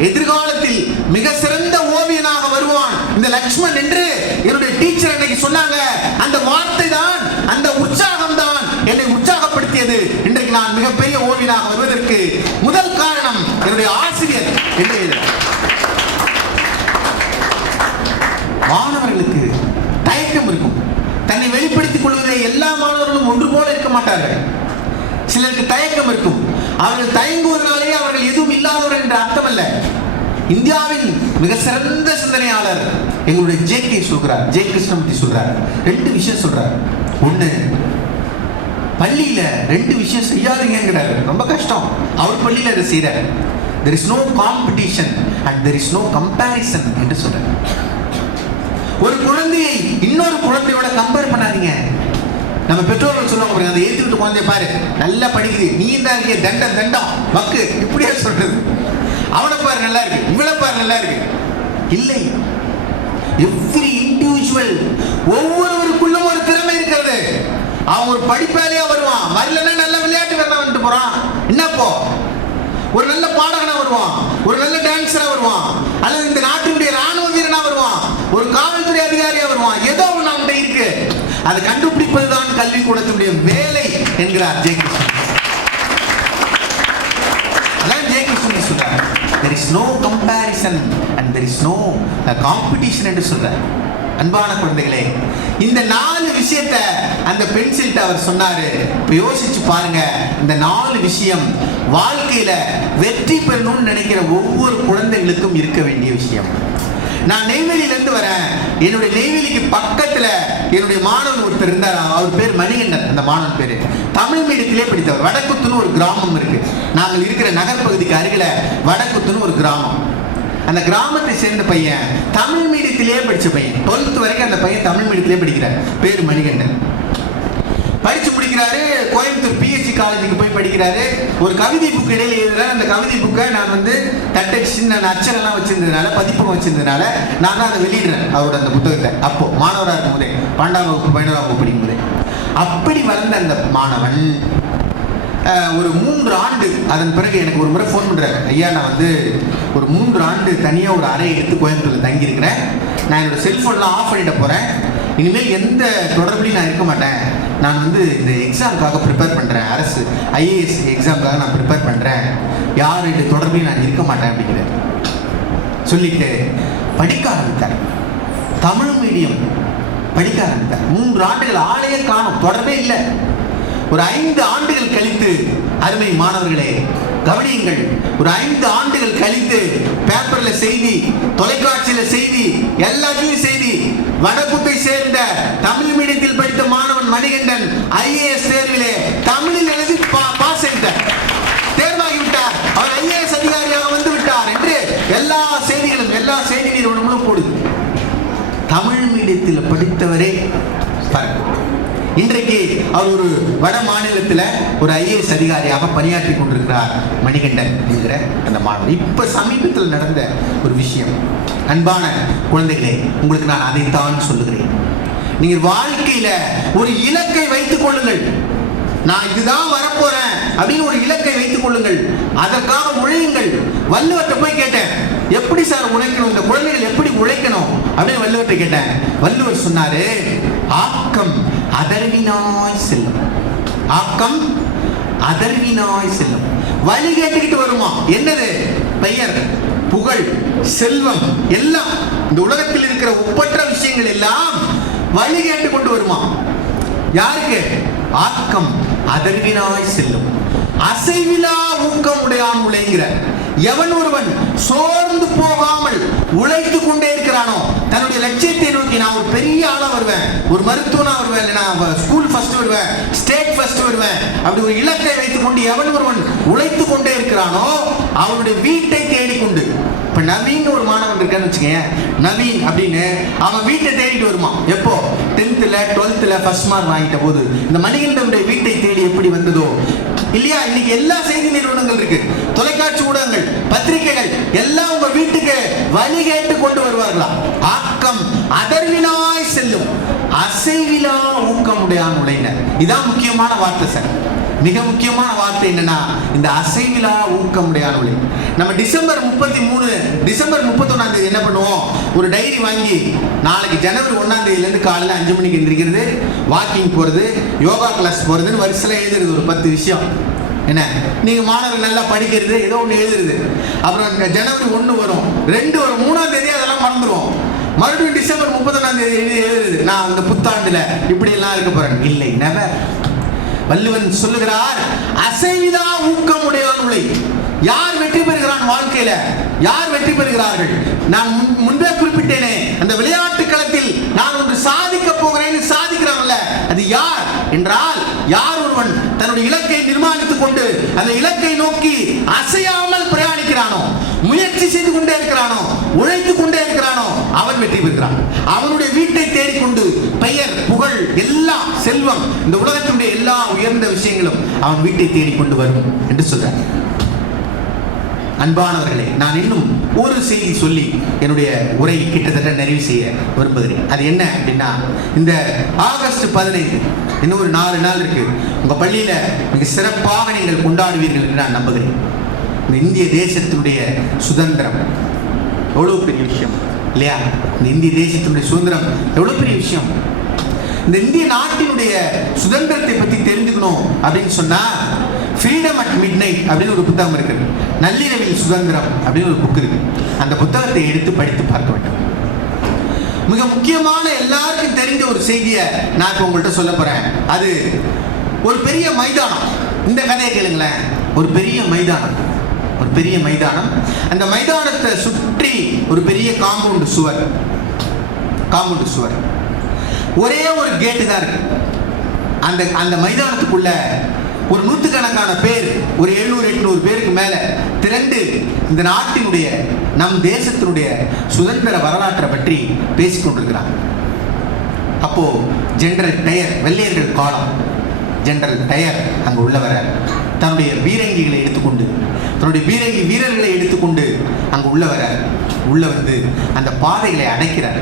எதிர்காலத்தில் மிக சிறந்த ஓவியனாக வருவான் இந்த லக்ஷ்மண் என்று என்னுடைய டீச்சர் அன்னைக்கு சொன்னாங்க. அந்த வார்த்தை தான், அந்த உற்சாகம் தான் என்னை உற்சாகப்படுத்தியது. இன்றைக்கு நான் மிகப்பெரிய ஓவியனாக வருவதற்கு முதல் காரணம் என்னுடைய ஆசிரியர் என்று. மாணவர்களுக்கு தயக்கம் இருக்கும். தன்னை வெளிப்படுத்திக் கொள்வதை எல்லா மாணவர்களும் ஒன்று போல இருக்க மாட்டார்கள். சிலருக்கு தயக்கம் இருக்கும். அவர்கள் தயங்குவதனாலே அவர்கள் எதுவும் இல்லாதவர்கள் என்ற அர்த்தம் அல்ல. இந்தியாவின் மிக சிறந்த சிந்தனையாளர் எங்களுடைய ஜே கிருஷ்ணமூர்த்தி சொல்றார். 2 விஷயம் சொல்றார். ஒண்ணு, பள்ளியில 2 விஷயம் செய்யாதீங்கிறார். ரொம்ப கஷ்டம். அவர் பள்ளியில அதை செய்யறார். there is no competition and there is no comparison என்று சொல்றார். ஒரு குழந்தையை இன்னொரு குழந்தையோட கம்பேர் பண்ணாதீங்க. நம்ம பெற்றோர்கள் சொல்லுவாங்க, அந்த ஏத்துக்கிட்டு குழந்தைய பாரு நல்லா படிக்குது, நீ தான் தண்டம் மக்கு இப்படியே சொல்றது. அவனை பாரு நல்லா இருக்கு, இவளை பாரு நல்லா இருக்கு. இல்லை, எவ்ரி இண்டிவிஜுவல், ஒவ்வொருவருக்குள்ளும் ஒரு திறமை இருக்கிறது. அவன் ஒரு படிப்பாளியா வருவான், வரலன்னா நல்ல விளையாட்டு வேணா வந்துட்டு போறான். என்னப்போ ஒரு நல்ல பாடகனா வருவான், ஒரு நல்ல டான்ஸரா வருவான், அல்லது இந்த நாட்டினுடைய ராணுவ வீரனா வருவான், வருவான். ஏதோ ஒன்று அவன்கிட்ட இருக்கு, அதை கண்டுபிடிப்பதுதான் கல்வி கூடத்தினுடைய வேலை என்கிறார் ஜே கிருஷ்ணன். அதான் ஜே கிருஷ்ணன் சொல்றார், there is no comparison and there is no competition என்று சொல்றார். அன்பான குழந்தைகளே, இந்த 4 விஷயத்தை அந்த பென்சில்ட்ட அவர் சொன்னாரு. யோசிச்சு பாருங்க, இந்த 4 விஷயம் வாழ்க்கையில வெற்றி பெறணும்னு நினைக்கிற ஒவ்வொரு குழந்தைகளுக்கும் இருக்க வேண்டிய விஷயம். நான் நெய்வேலியிலிருந்து வரேன். என்னுடைய நெய்வேலிக்கு பக்கத்துல என்னுடைய மாணவன் ஒருத்தர் இருந்தார். அவர் பேர் மணிகண்டன். அந்த மாணவன் பேரு தமிழ் மீடியத்திலே படித்தவர். வடக்குத்துன்னு ஒரு கிராமம் இருக்கு. நாங்கள் இருக்கிற நகர்பகுதிக்கு அருகில வடக்குத்துன்னு ஒரு கிராமம். அந்த கிராமத்தை சேர்ந்த பையன் தமிழ் மீடியத்திலே படிச்ச பையன். 12th வரைக்கும் அந்த பையன் தமிழ் மீடியத்திலே படிக்கிறார். பேர் மணிகண்டன். படிச்சு முடிக்கிறாரு. கோயம்புத்தூர் பிஎஸ்சி காலேஜுக்கு போய் படிக்கிறாரு. ஒரு கவிதை புக் இடையில எழுதுறேன். அந்த கவிதை புக்கை நான் தட்டடிச்சு நான் அச்சரெல்லாம் வச்சிருந்ததுனால, பதிப்பகம் வச்சிருந்ததுனால நான் தான் அதை வெளியிடுறேன். அவரோட அந்த புத்தகத்தை அப்போ மாணவராக இருக்கும் போதே, 12ஆம் வகுப்பு 11ஆம் வகுப்பு படிக்கும் போதே. அப்படி வளர்ந்த அந்த மாணவன் ஒரு 3 ஆண்டு அதன் பிறகு எனக்கு ஒரு முறை ஃபோன் பண்ணுறாரு. ஐயா, நான் ஒரு 3 ஆண்டு தனியாக ஒரு அறையை எடுத்து கோயம்புத்தூரில் தங்கியிருக்கிறேன். நான் என்னோடய செல்ஃபோன்லாம் ஆஃப் பண்ணிட போகிறேன். இனிமேல் எந்த தொடர்புலையும் நான் இருக்க மாட்டேன். நான் இந்த எக்ஸாமுக்காக ப்ரிப்பேர் பண்ணுறேன். அரசு IAS எக்ஸாமுக்காக நான் ப்ரிப்பேர் பண்ணுறேன். யாருடைய தொடர்புலையும் நான் இருக்க மாட்டேன் அப்படிங்கிற சொல்லிட்டு படிக்க ஆரம்பித்தார். தமிழ் மீடியம் படிக்க ஆரம்பித்தார். 3 ஆண்டுகள் ஆளையே காணும், தொடர்பே இல்லை. ஒரு 5 ஆண்டுகள் கழித்து, அருமை மாணவர்களே கவனியுங்கள், ஒரு 5 ஆண்டுகள் கழித்து பேப்பர்ல செய்தி, தொலைக்காட்சியில செய்தி, எல்லாத்தையும் செய்தி, வடக்குத்தை சேர்ந்த தமிழ் மீடியத்தில் படித்த மாணவன் மணிகண்டன் IAS தேர்விலே தமிழில் எழுதி பாஸ் செய்தார், தேர்வாகிவிட்டார், அவர் IAS அதிகாரியாக வந்து விட்டார் என்று எல்லா செய்திகளும், எல்லா செய்தி நிறுவனங்களும் போடுது. தமிழ் மீடியத்தில் படித்தவரே இன்றைக்கு அவர் ஒரு வட மாநிலத்தில் ஒரு IAS அதிகாரியாக பணியாற்றி கொண்டிருக்கிறார். மணிகண்டன் என்கிற அந்த மாணவர். இப்ப சமீபத்தில் நடந்த ஒரு விஷயம். அன்பான குழந்தைகளே, உங்களுக்கு நான் அதைத்தான் சொல்லுகிறேன். நீங்கள் வாழ்க்கையில ஒரு இலக்கை வைத்துக் கொள்ளுங்கள். நான் இதுதான் வரப்போறேன் அப்படின்னு ஒரு இலக்கை வைத்துக் கொள்ளுங்கள். அதற்காக உழையுங்கள். வள்ளுவர்கிட்ட போய் கேட்டேன், எப்படி சார் உழைக்கணும், இந்த குழந்தைகள் எப்படி உழைக்கணும் அப்படின்னு வள்ளுவர்கிட்ட கேட்டேன். வள்ளுவர் சொன்னாரு, ஆக்கம் அதர்வினாய் செல்லும். ஆக்கம் அதர்வினாய் செல்லும். வழி கேட்டுக்கிட்டு வருமா? என்னது? பெயர், புகழ், செல்வம் எல்லாம், இந்த உலகத்தில் இருக்கிற ஒப்பற்ற விஷயங்கள் எல்லாம் வழி கேட்டு கொண்டு வருமா? யாருக்கு? ஆக்கம் அதர்வினாய் செல்லும். அசைவிலா ஊக்கம் உடையான் உழைங்கிற எவன் ஒருவன் சோர்ந்து போகாமல் உழைத்து கொண்டே இருக்கிறானோ, தன்னுடைய லட்சியத்தை நோக்கி, நான் ஒரு பெரிய ஆளா வருவேன், ஒரு மருத்துவனா வருவேன், நான் ஸ்கூல் ஃபர்ஸ்ட் வருவேன், ஸ்டேட் ஃபர்ஸ்ட் வருவேன், அப்படி ஒரு இலக்கை வைத்துக் கொண்டு எவன் ஒருவன் உழைத்து கொண்டே இருக்கிறானோ அவனுடைய வீட்டை தேடிக்கொண்டு, இப்ப நவீன் ஒரு மாணவன் இருக்கான்னு வச்சுக்கேன், நவீன் அப்படின்னு அவன் வீட்டை தேடிட்டு வருமா? எப்போ? 10th 12th ஃபர்ஸ்ட் மார்க் வாங்கிட்ட போது இந்த மணிகண்டனுடைய வீட்டை தேடி எப்படி வந்ததோ இல்லையா? இன்னைக்கு எல்லா செய்தி நிறுவனங்கள் இருக்கு, தொலைக்காட்சி ஊடகங்கள், பத்திரிகைகள் எல்லாம் உங்க வீட்டுக்கு வழி கேட்டு கொண்டு வருவார்களா? ஆக்கம் அதர்வினாய் செல்லும், அசைவிலா ஊக்கம் உடையான் உழையினர். இதான் முக்கியமான வார்த்தை சார். மிக முக்கியமான வார்த்தை என்னன்னா, இந்த அசைவிலா ஊக்கம் உடையான் உழை. நம்ம டிசம்பர் 31ஆம் தேதி என்ன பண்ணுவோம்? ஒரு டைரி வாங்கி, நாளைக்கு ஜனவரி 1ஆம் தேதியிலேருந்து காலையில் 5 மணிக்கு எந்திரிக்கிறது, வாக்கிங் போறது, யோகா கிளாஸ் போறதுன்னு வரிசையில் எழுதுறது ஒரு 10 விஷயம். என்ன, நீங்க மாணவர்கள் நல்லா படிக்கிறது, ஏதோ ஒன்று எழுதுறது. அப்புறம் ஜனவரி 1 வரும், 2 வரும், 3ஆம் தேதி அதெல்லாம் மறந்துடுவோம். மறுபடியும் டிசம்பர் 31ஆம் தேதி எழுதுறது, நான் அந்த புத்தாண்டுல இப்படி எல்லாம் இருக்க போறேன். இல்லை, நெவர். வள்ளுவன் சொல்லுகிறார், அசைவிலா ஊக்கம் உடையான் உழை. யார் வெற்றி பெறுகிறான் வாழ்க்கையில? யார் வெற்றி பெறுகிறார்கள்? நான் முன்பே குறிப்பிட்டேனே, அந்த விளையாட்டு களத்தில் நான் ஒன்று சாதிக்க போகிறேன், சாதிக்கிறான்ல, அது யார் என்றால், யார் ஒருவன் தன்னுடைய இலக்கை நிர்மாணித்துக் கொண்டு அந்த இலக்கை நோக்கி அசையாமல் பிரயாணிக்கிறானோ, முயற்சி செய்து கொண்டே இருக்கிறானோ, உழைத்துக் கொண்டே இருக்கிறானோ, அவன் வெற்றி பெறுகிறான். அவனுடைய வீட்டை தேடிக்கொண்டு பெயர், புகழ், எல்லாம், செல்வம், இந்த உலகத்தினுடைய எல்லா உயர்ந்த விஷயங்களும் அவன் வீட்டை தேடிக்கொண்டு வரும் என்று சொல்றார். அன்பானவர்களே, நான் இன்னும் ஒரு செய்தி சொல்லி என்னுடைய உரையை கிட்டத்தட்ட நிறைவு செய்ய விரும்புகிறேன். அது என்ன அப்படின்னா, இந்த ஆகஸ்ட் 15 இன்னும் ஒரு 4 நாள் இருக்கு. உங்க பள்ளியில மிக சிறப்பாக நீங்கள் கொண்டாடுவீர்கள் என்று நான் நம்புகிறேன். இந்த இந்திய தேசத்தினுடைய சுதந்திரம் எவ்வளவு பெரிய விஷயம் இல்லையா? இந்த இந்திய தேசத்தினுடைய சுதந்திரம் எவ்வளவு பெரிய விஷயம். இந்த இந்திய நாட்டினுடைய சுதந்திரத்தை பற்றி தெரிஞ்சுக்கணும் அப்படின்னு சொன்னா ஃப்ரீடம் அட் மிட் நைட் அப்படின்னு ஒரு புத்தகம் இருக்கு. நள்ளிரவில் சுதந்திரம் அப்படின்னு ஒரு புக் இருக்கு. அந்த புத்தகத்தை எடுத்து படித்து பார்க்க வேண்டும். மிக முக்கியமான எல்லாருக்கும் தெரிஞ்ச ஒரு செய்தியை நான் இப்போ உங்கள்கிட்ட சொல்ல போறேன். அது ஒரு பெரிய மைதானம். இந்த கதையை கேளுங்களேன். ஒரு பெரிய மைதானம், ஒரு பெரிய மைதானம். அந்த மைதானத்தை சுற்றி ஒரு பெரிய காம்பவுண்ட் சுவர். ஒரே ஒரு கேட்டு தான் இருக்கு. அந்த மைதானத்துக்குள்ள ஒரு நூற்றுக்கணக்கான பேர், ஒரு 700-800 பேருக்கு மேல திரண்டு இந்த நாட்டினுடைய, நம் தேசத்தினுடைய சுதந்திர வரலாற்றை பற்றி பேசிக் கொண்டிருக்கிறாங்க. அப்போ ஜெனரல் டயர், வெள்ளையர்கள் காலம் ஜெனரல் டயர் அங்க உள்ளவர தன்னுடைய பீரங்கிகளை எடுத்துக்கொண்டு, தன்னுடைய பீரங்கி வீரர்களை எடுத்துக்கொண்டு அங்க உள்ள வந்து அந்த பாதைகளை அடைக்கிறார்.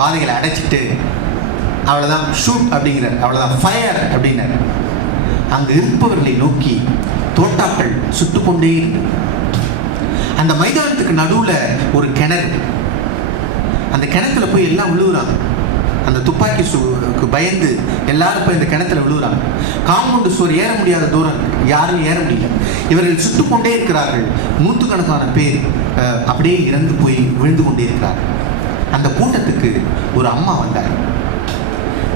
பாதைகளை அடைச்சிட்டு அவ்வளவுதான் ஷூட் அப்படிங்கிறார், அவ்வளவுதான் ஃபயர் அப்படின்னார். அங்கு இருப்பவர்களை நோக்கி தோட்டாக்கள் சுட்டுக்கொண்டே இருக்கு. அந்த மைதானத்துக்கு நடுவுல ஒரு கிணறு. அந்த கிணத்துல போய் எல்லாம் விழுகுறாங்க. அந்த துப்பாக்கி பயந்து எல்லாரும் போய் இந்த கிணத்துல விழுகுறாங்க. காம்பவுண்டு சுவர் ஏற முடியாத தூரம், யாரும் ஏற முடியல. இவர்கள் சுட்டுக்கொண்டே இருக்கிறார்கள். நூற்றுக்கணக்கான பேர் அப்படியே இறந்து போய் விழுந்து கொண்டே இருக்கிறார்கள். அந்த கூட்டத்துக்கு ஒரு அம்மா வந்தார்.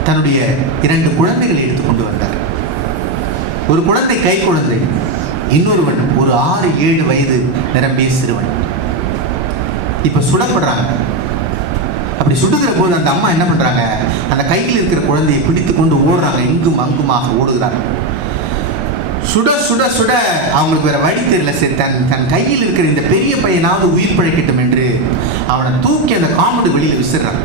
தன்னுடைய 2 குழந்தைகளை எடுத்துக்கொண்டு வந்தார். ஒரு குழந்தை கை குழந்தை, இன்னொருவன் ஒரு 6-7 வயது நிரம்பிய சிறுவன். இப்ப சுடப்படுறாங்க. அப்படி சுடுகிற போது அந்த அம்மா என்ன பண்றாங்க, அந்த கையில் இருக்கிற குழந்தையை பிடித்து கொண்டு ஓடுறாங்க. இங்கும் அங்குமாக ஓடுகிறாங்க. சுட சுட சுட அவங்களுக்கு வேற வழி தெரியல. சரி, தன் கையில் இருக்கிற இந்த பெரிய பையனாவது உயிர் பிழைக்கட்டும் என்று அவனை தூக்கி அந்த காம்பவுண்டு வெளியில விசிறான்.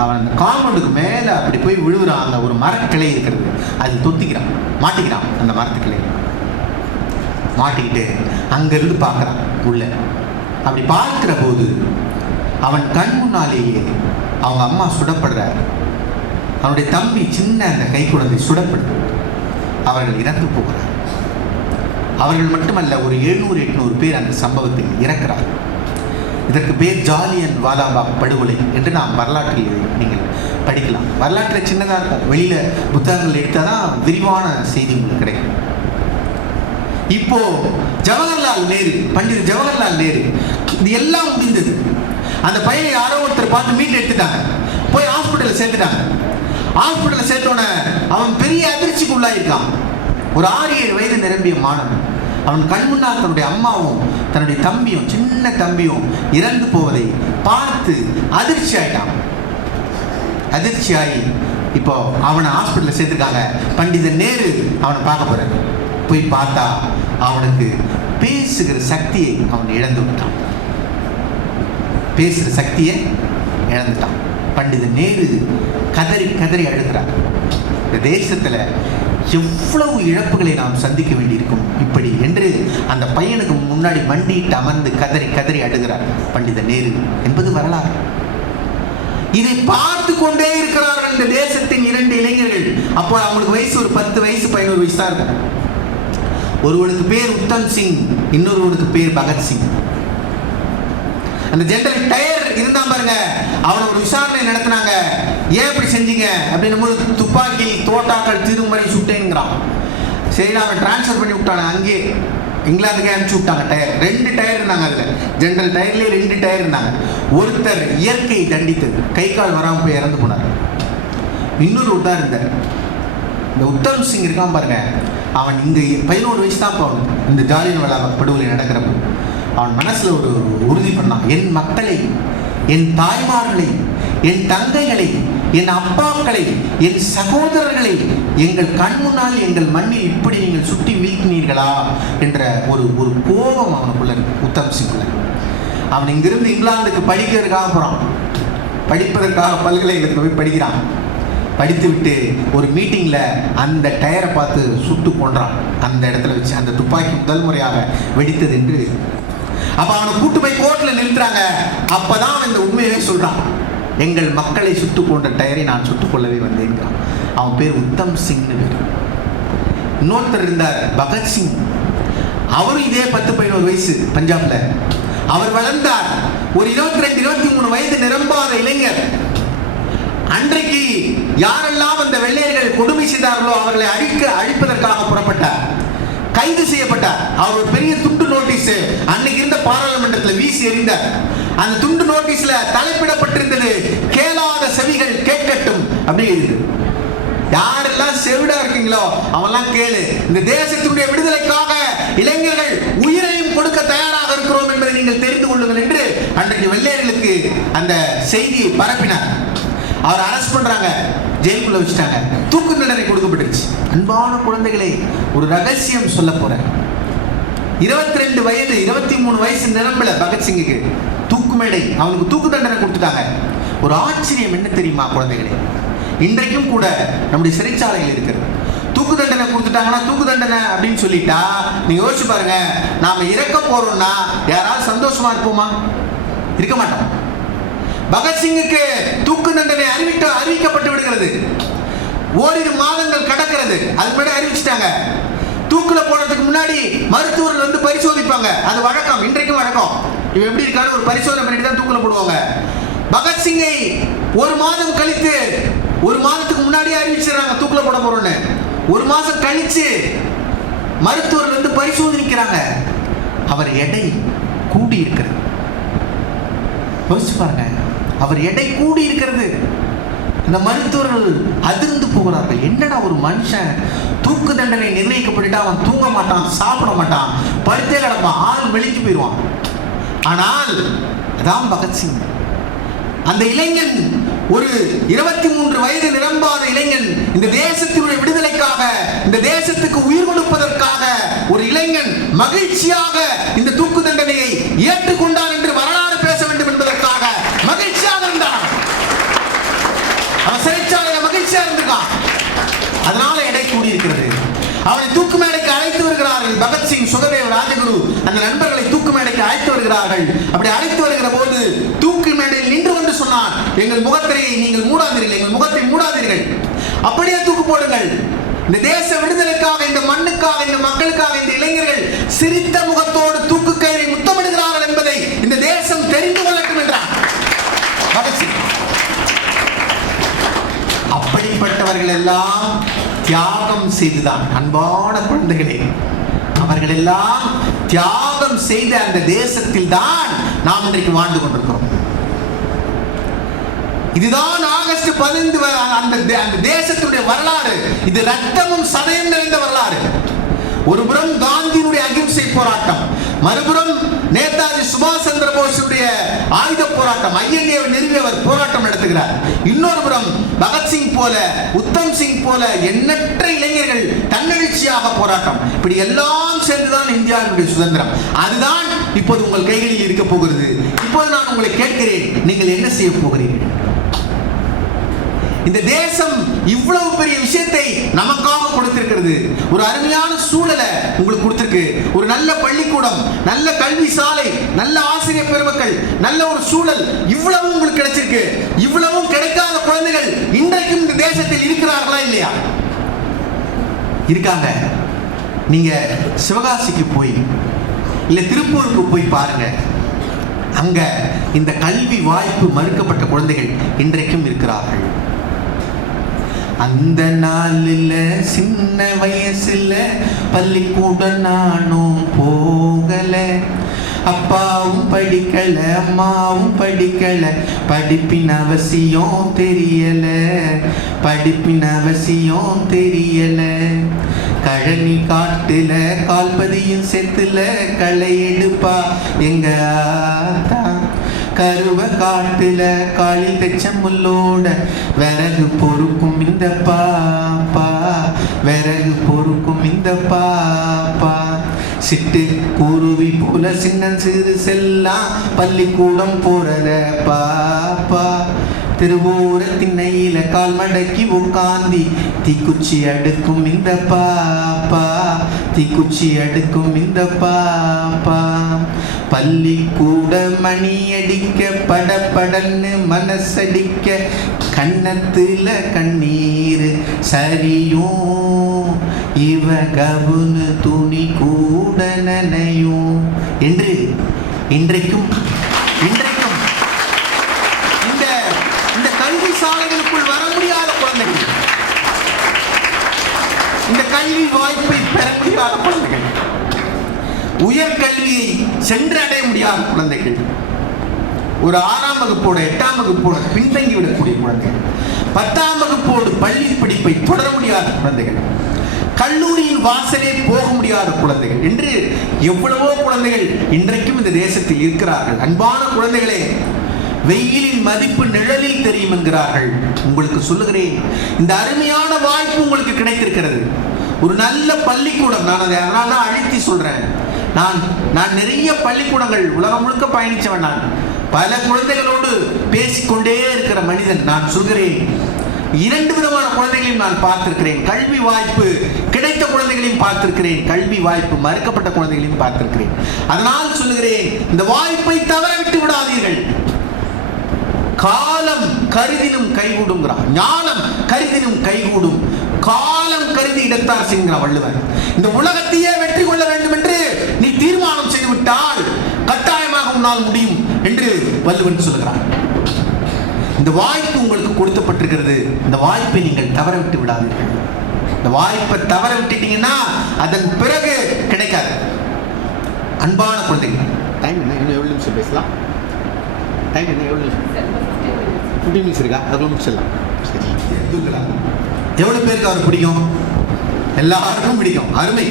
அவன் அந்த காம்பவுண்டுக்கு மேல அப்படி போய் விழுகிறான். அந்த ஒரு மரக்கிளை இருக்கிறது, அது தொத்திக்கிறான், மாட்டிக்கிறான். அந்த மரத்துக்கிளை மாட்டிக்கிட்டு அங்கிருந்து பார்க்கறான் உள்ள. அப்படி பார்க்கிற போது அவன் கண் முன்னாலேயே அவங்க அம்மா சுடப்படுறார். அவனுடைய தம்பி சின்ன அந்த கை குழந்தை சுடப்பட்டு அவர்கள் இறந்து போகிறார். அவர்கள் மட்டுமல்ல, ஒரு 700-800 பேர் அந்த சம்பவத்தில் இறக்கிறார். இதற்கு பேர் ஜாலியன் வாலாபாக் படுகொலை என்று நாம் வரலாற்றில் நீங்கள் படிக்கலாம். வரலாற்றில் சின்னதாக இருக்கும், வெளியில புத்தகங்கள் எடுத்தாதான் விரிவான செய்தி உங்களுக்கு கிடைக்கும். இப்போ ஜவஹர்லால் நேரு, பண்டிட் ஜவஹர்லால் நேரு, இது எல்லாம் முடிந்தது. அந்த பையனை யாரோ ஒருத்தர் பார்த்து மீட்டு எடுத்துட்டாங்க, போய் ஹாஸ்பிட்டல் சேர்த்துட்டாங்க. ஹாஸ்பிட்டல் சேர்த்தோன்னே அவன் பெரிய அதிர்ச்சிக்கு உள்ளாயிருக்கான். ஒரு 6-7 வயது நிரம்பிய மாணவன். அவன் கண் முன்னால் தன்னுடைய அம்மாவும் தன்னுடைய தம்பியும், சின்ன தம்பியும் இறந்து போவதை பார்த்து அதிர்ச்சி ஆயிட்டான். அதிர்ச்சியாகி இப்போ அவனை ஹாஸ்பிட்டலில் சேர்த்துருக்காங்க. பண்டித நேரு அவனை பார்க்க போறாரு. போய் பார்த்தா அவனுக்கு பேசுகிற சக்தியை அவன் இழந்து விட்டான். பேசுகிற சக்தியை இழந்துட்டான். பண்டித நேரு கதறி கதறி அழுகிறார். இந்த தேசத்தில் எவ்வளவு இழப்புகளை நாம் சந்திக்க வேண்டியிருக்கும் இப்படி என்று அந்த பையனுக்கு முன்னாடி மண்டிட்டு அமர்ந்து கதறி கதறி அழுகிறார் பண்டித நேரு என்பது வரலாறு. இதை பார்த்து கொண்டே இருக்கிறார்கள் இந்த தேசத்தின் 2 இளைஞர்கள். அப்போ அவங்களுக்கு வயசு ஒரு 10 வயசு 11 வயசு தான் இருக்கும். ஒருவனுக்கு பேர் உத்தம் சிங், இன்னொருவனுக்கு பேர் பகத்சிங். அந்த ஜெனரல் டயர் இருந்தான் பாருங்க, அவனை ஒரு விசாரணை நடத்தினாங்க. ஏன் இப்படி செஞ்சீங்க அப்படின்னும் போது துப்பாக்கி தோட்டாக்கள் திருமறை சுட்டேங்கிறான். சரி, அவன் டிரான்ஸ்ஃபர் பண்ணி விட்டாங்க. அங்கே இங்கிலாந்துக்கே அனுப்பிச்சு விட்டாங்க. டயர் 2 டயர் இருந்தாங்க. அதில் ஜெனரல் டயர்லேயே 2 டயர் இருந்தாங்க. ஒருத்தர் இயற்கை தண்டித்தது, கை கால் வராமல் போய் இறந்து போனார். இன்னொரு தான் இருந்தார். இந்த உத்தம் சிங் இருக்கான் பாருங்க, அவன் இங்கே 11 வயசு தான் போவான். இந்த ஜாலியன் வாலாபாக் படுகொலை நடக்கிறப்ப அவன் மனசுல ஒரு உறுதி பண்ணான். என் மக்களை, என் தாய்மார்களை, என் தங்கைகளை, என் அப்பாக்களை, என் சகோதரர்களை எங்கள் கண் முன்னால் எங்கள் மண்ணில் இப்படி நீங்கள் சுட்டி வீழ்த்தினீர்களா என்ற ஒரு கோபம் அவனுக்குள்ள இருக்கு. உத்தம் சிங்குள்ள அவன் இங்கிருந்து இங்கிலாந்துக்கு படிக்கிறதுக்காக போறான். படிப்பதற்காக பல்கலைக்கழகத்துக்கு போய் படிக்கிறான். படித்து விட்டு ஒரு மீட்டிங்ல அந்த டயரை பார்த்து சுட்டு கொன்றான். அந்த இடத்துல வச்சு அந்த துப்பாக்கி முதல் முறையாக வெடித்தது என்று. அப்ப அவனை கூட்டு போய் கோர்ட்ல நிறுத்துறாங்க. அப்பதான் அவன் இந்த உண்மையவே சொல்றான். எங்கள் மக்களை சுட்டு கொண்ட டயரை நான் சுட்டுக் கொள்ளவே வந்தேன். அவன் பேர் உத்தம் சிங்னு பேர். இன்னொருத்தர் இருந்தார் பகத்சிங். அவரும் இதே 10-11 வயசு, பஞ்சாப்ல. அவர் வளர்ந்தார். ஒரு 22, 23 வயது நிரம்பாத இளைஞர். அன்றைக்கு யாரெல்லாம் அந்த வெள்ளையர்கள் கொடுமை செய்தார்களோ அவர்களை அழிப்பதற்காக புறப்பட்டார். கைது செய்யப்பட்டார். அவர் ஒரு பெரிய துண்டு நோட்டீஸ் அன்னைக்கு இருந்த பாராளுமன்றத்தில் வீசி எறிந்தார். அந்த துண்டு நோட்டீஸ்ல தலைப்பிடப்பட்டிருந்தது, கேளாத செவிகள் கேட்கட்டும் அப்படின்னு. யாரெல்லாம் செவிடா இருக்கீங்களோ அவெல்லாம் கேளு. இந்த தேசத்தினுடைய விடுதலைக்காக இளைஞர்கள் உயிரையும் கொடுக்க தயாராக இருக்கிறோம் என்பதை நீங்கள் தெரிந்து கொள்ளுங்கள் என்று அன்றைக்கு வெள்ளையர்களுக்கு அந்த செய்தியை பரப்பினார். அவர் அரெஸ்ட் பண்றாங்க, ஜெயிலுக்குள்ள வச்சுட்டாங்க, தூக்கு தண்டனை கொடுக்கப்பட்டுச்சு. அன்பான குழந்தைகளே, ஒரு ரகசியம் சொல்ல போறேன். 22 வயது 23 வயசு நிரம்பல பகத்சிங்குக்கு தூக்கு மேடை, அவனுக்கு தூக்கு தண்டனை கொடுத்துட்டாங்க. ஒரு ஆச்சரியம் என்ன தெரியுமா குழந்தைகளே, இன்றைக்கும் கூட நம்முடைய சிறைச்சாலைகள் இருக்கிறது. தூக்கு தண்டனை கொடுத்துட்டாங்கன்னா, தூக்கு தண்டனை அப்படின்னு சொல்லிட்டா நீங்க யோசிச்சு பாருங்க, நாம இறக்க போறோம்னா யாராவது சந்தோஷமா இருப்போமா? இருக்க மாட்டோம். பகத்சிங்குக்கு தூக்கு தண்டனை அறிவிக்கப்பட்டு விடுகிறது. ஓரிரு மாதங்கள் கடக்கிறது, அது முன்னாடி அறிவிச்சிட்டாங்க. தூக்குல போனதுக்கு முன்னாடி மருத்துவர்கள் வந்து பரிசோதிப்பாங்க. அது வழக்கம், இன்றைக்கும் வழக்கம். இவன் எப்படி இருக்காரு ஒரு பரிசோதனை பண்ணிட்டு தான் தூக்குல போடுவாங்க. பகத்சிங்கை ஒரு மாதம் கழித்து, ஒரு மாதத்துக்கு முன்னாடி அறிவிச்சிடறாங்க தூக்குல போட போறோம்னு. ஒரு மாசம் கழிச்சு மருத்துவர்கள் வந்து பரிசோதிக்கிறாங்க. அவர் எடை கூடி இருக்கிறது. யோசிச்சு பாருங்க, அவர் எடை கூடி இருக்கிறது. இந்த மருத்துவர்கள் அதிர்ந்து போகிறார்கள். என்னடா ஒரு மனுஷன் தூக்கு தண்டனை நிர்ணயிக்கப்பட்டுட்டா அவன் தூங்க மாட்டான், சாப்பிட மாட்டான், படுத்தே கிடப்பான், ஆள் வெளிக்கு போயிடுவான். ஆனால் அதான் பகத்சிங். அந்த இளைஞன் ஒரு 23 வயது நிரம்பாத இளைஞன், இந்த தேசத்தினுடைய விடுதலைக்காக, இந்த தேசத்துக்கு உயிர் கொடுப்பதற்காக ஒரு இளைஞன் மகிழ்ச்சியாக இந்த தூக்கு தண்டனையை ஏற்றுக்கொண்டார் என்று வரலாறு பேச வேண்டும் என்பதற்காக மகிழ்ச்சியாக இருந்தான். அவன் சிறைச்சாலையில மகிழ்ச்சியா இருந்திருக்கான். அதனால எடை கூடி இருக்கிறது. அவனை தூக்கு மேடைக்கு அழைத்து வருகிறார்கள். பகத்சிங், சுகதேவ், ராஜகுரு அந்த நண்பர்களை தூக்கு மேடைக்கு அழைத்து வருகிறார்கள். அப்படி அழைத்து வருகிற போது தூக்கு மேடையில் நின்று கொண்டு சொன்னான், எங்கள் முகத்திரையை நீங்கள் மூடாதீர்கள், எங்கள் முகத்தை மூடாதீர்கள், அப்படியே தூக்கு போடுங்கள். இந்த தேச விடுதலைக்காக, இந்த மண்ணுக்காக, இந்த மக்களுக்காக இந்த இளைஞர்கள் சிரித்த முகத்தோடு தூக்கு கயிறை முத்தமிடுகிறார்கள் என்பதை இந்த தேசம் தெரிந்து கொள்ளட்டும் என்றார் பகத்சிங். அப்படிப்பட்டவர்கள் எல்லாம் தியாகம் செய்துதான். அன்பான குழந்தைகளே, அவர்கள் எல்லாம் தியாகம் செய்த அந்த தேசத்தில் தான் நாம் இன்றைக்கு வாழ்ந்து கொண்டிருக்கிறோம். இதுதான் ஆகஸ்ட் 15 அந்த தேசத்துடைய வரலாறு. இது ரத்தமும் சதயம் நிறைந்த வரலாறு. ஒருபுறம் காந்தியினுடைய அகிம்சை போராட்டம், மறுபுறம் நேதாஜி சுபாஷ் சந்திர போஸுடைய ஆயுத போராட்டம், ஐஎன்ஏவை நிறுவியவர் போராட்டம் நடத்துகிறார். இன்னொரு புறம் பகத்சிங் போல, உத்தம் சிங் போல எண்ணற்ற இளைஞர்கள் தன்னெழுச்சியாக போராட்டம். இப்படி எல்லாம் சேர்ந்துதான் இந்தியாவினுடைய சுதந்திரம். அதுதான் இப்போது உங்கள் கைகளில் இருக்க போகிறது. இப்போது நான் உங்களை கேட்கிறேன், நீங்கள் என்ன செய்ய போகிறீர்கள்? இந்த தேசம் இவ்வளவு பெரிய விஷயத்தை நமக்காக கொடுத்திருக்கிறது. ஒரு அருமையான சூழலை உங்களுக்கு கொடுத்திருக்கு. ஒரு நல்ல பள்ளிக்கூடம், நல்ல கல்வி சாலை, நல்ல ஆசிரியர் பெருமக்கள், நல்ல ஒரு சூழல், இவ்வளவு உங்களுக்கு கிடைச்சிருக்கு. இவ்வளவும் கிடைக்காத குழந்தைகள் இன்றைக்கும் இந்த தேசத்தில் இருக்கிறார்களா இல்லையா? இருக்காங்க. நீங்க சிவகாசிக்கு போய் இல்ல திருப்பூருக்கு போய் பாருங்க. அங்க இந்த கல்வி வாய்ப்பு மறுக்கப்பட்ட குழந்தைகள் இன்றைக்கும் இருக்கிறார்கள். அந்த நாளில் சின்ன வயசுல பள்ளிக்கூடம் நானும் போகல, அப்பாவும் படிக்கல, அம்மாவும் படிக்கல, படிப்பின் அவசியம் தெரியல, படிப்பின் அவசியம் தெரியல. கழனி காட்டுல கால்பதியும் செத்துல களை எடுப்பா எங்க ஆத்தா, கருவ காட்டுல காளி தெச்ச முள்ளோட விறகு பொறுக்கும் இந்த பாப்பா, விறகு பொறுக்கும் இந்த பாப்பா. சிட்டு குருவி போல சின்ன சிறு செல்லாம் பள்ளிக்கூடம் போறத பாப்பா, திருவோர திண்ணையில கால் மடக்கி உட்காந்தி தீக்குச்சி அடுக்கும் இந்த பாப்பா, தீக்குச்சி அடுக்கும் இந்த பாப்பா. பள்ளிக்கூட மணி அடிக்க படப்படன்னு மனசடிக்க கண்ணத்துல கண்ணீர் சரியும், இவ கவுனு துணி கூட நனையும் என்று இன்றைக்கும் இந்த கல்வி வாய்ப்பை பெற முடியாத குழந்தைகள், உயர்கல்வியை சென்றடைய முடியாத குழந்தைகள், ஒரு 6ஆம் வகுப்போட 8ஆம் வகுப்போட பின்தங்கி விடக்கூடிய குழந்தைகள், 10ஆம் வகுப்போடு பள்ளி படிப்பை தொடர முடியாத குழந்தைகள், கல்லூரியின் வாசலே போக முடியாத குழந்தைகள் என்று எவ்வளவோ குழந்தைகள் இன்றைக்கும் இந்த தேசத்தில் இருக்கிறார்கள். அன்பான குழந்தைகளே, வெயிலின் மதிப்பு நிழலில் தெரியும் என்கிறார்கள். உங்களுக்கு சொல்லுகிறேன், இந்த அருமையான வாய்ப்பு உங்களுக்கு கிடைத்திருக்கிறது. ஒரு நல்ல பள்ளிக்கூடம், நான் அதை அதனால தான் அழுத்தி சொல்றேன். நான் நிறைய பள்ளிக்கூடங்கள் உலகம் முழுக்க பயணிச்சவன். நான் பல குழந்தைகளோடு பேசிக்கொண்டே இருக்கிற மனிதன். நான் சொல்கிறேன், 2 விதமான குழந்தைகளையும் நான் பார்த்திருக்கிறேன். கல்வி வாய்ப்பு கிடைத்த குழந்தைகளையும் பார்த்திருக்கிறேன், கல்வி வாய்ப்பு மறுக்கப்பட்ட குழந்தைகளையும் பார்த்திருக்கிறேன். அதனால் சொல்லுகிறேன், இந்த வாய்ப்பை தவற விட்டு விடாதீர்கள். காலம் கருதினும் கைகூடுங்கிறான், ஞானம் கருதினும் கைகூடும், காலம் கருதி இடத்தார் செய்கிறான் வள்ளுவர். இந்த உலகத்தையே வெற்றி கொள்ள வேண்டும் என்று நீ தீர்மானம் செய்துவிட்டால் கட்டாயமாக உன்னால் முடியும் என்று வள்ளுவன் சொல்கிறான். இந்த வாய்ப்பு உங்களுக்கு கொடுக்கப்பட்டிருக்கிறது. இந்த வாய்ப்பை நீங்கள் தவற விட்டு விடாதீர்கள். இந்த வாய்ப்பை தவற விட்டுட்டீங்கன்னா அதன் பிறகு கிடைக்காது. அன்பான குழந்தைகள், டைம் என்ன, இன்னும் எவ்வளவு நிமிஷம் பேசலாம்? டைம் என்ன, எவ்வளவு நிமிஷம்? 15 நிமிஷம் இருக்கா? அதுக்குள்ள முடிச்சிடலாம். சரி, தூக்கலாம். எவ்வளவு பேருக்கு அவர் பிடிக்கும்? எல்லாருக்கும் பிடிக்கும். அருமை.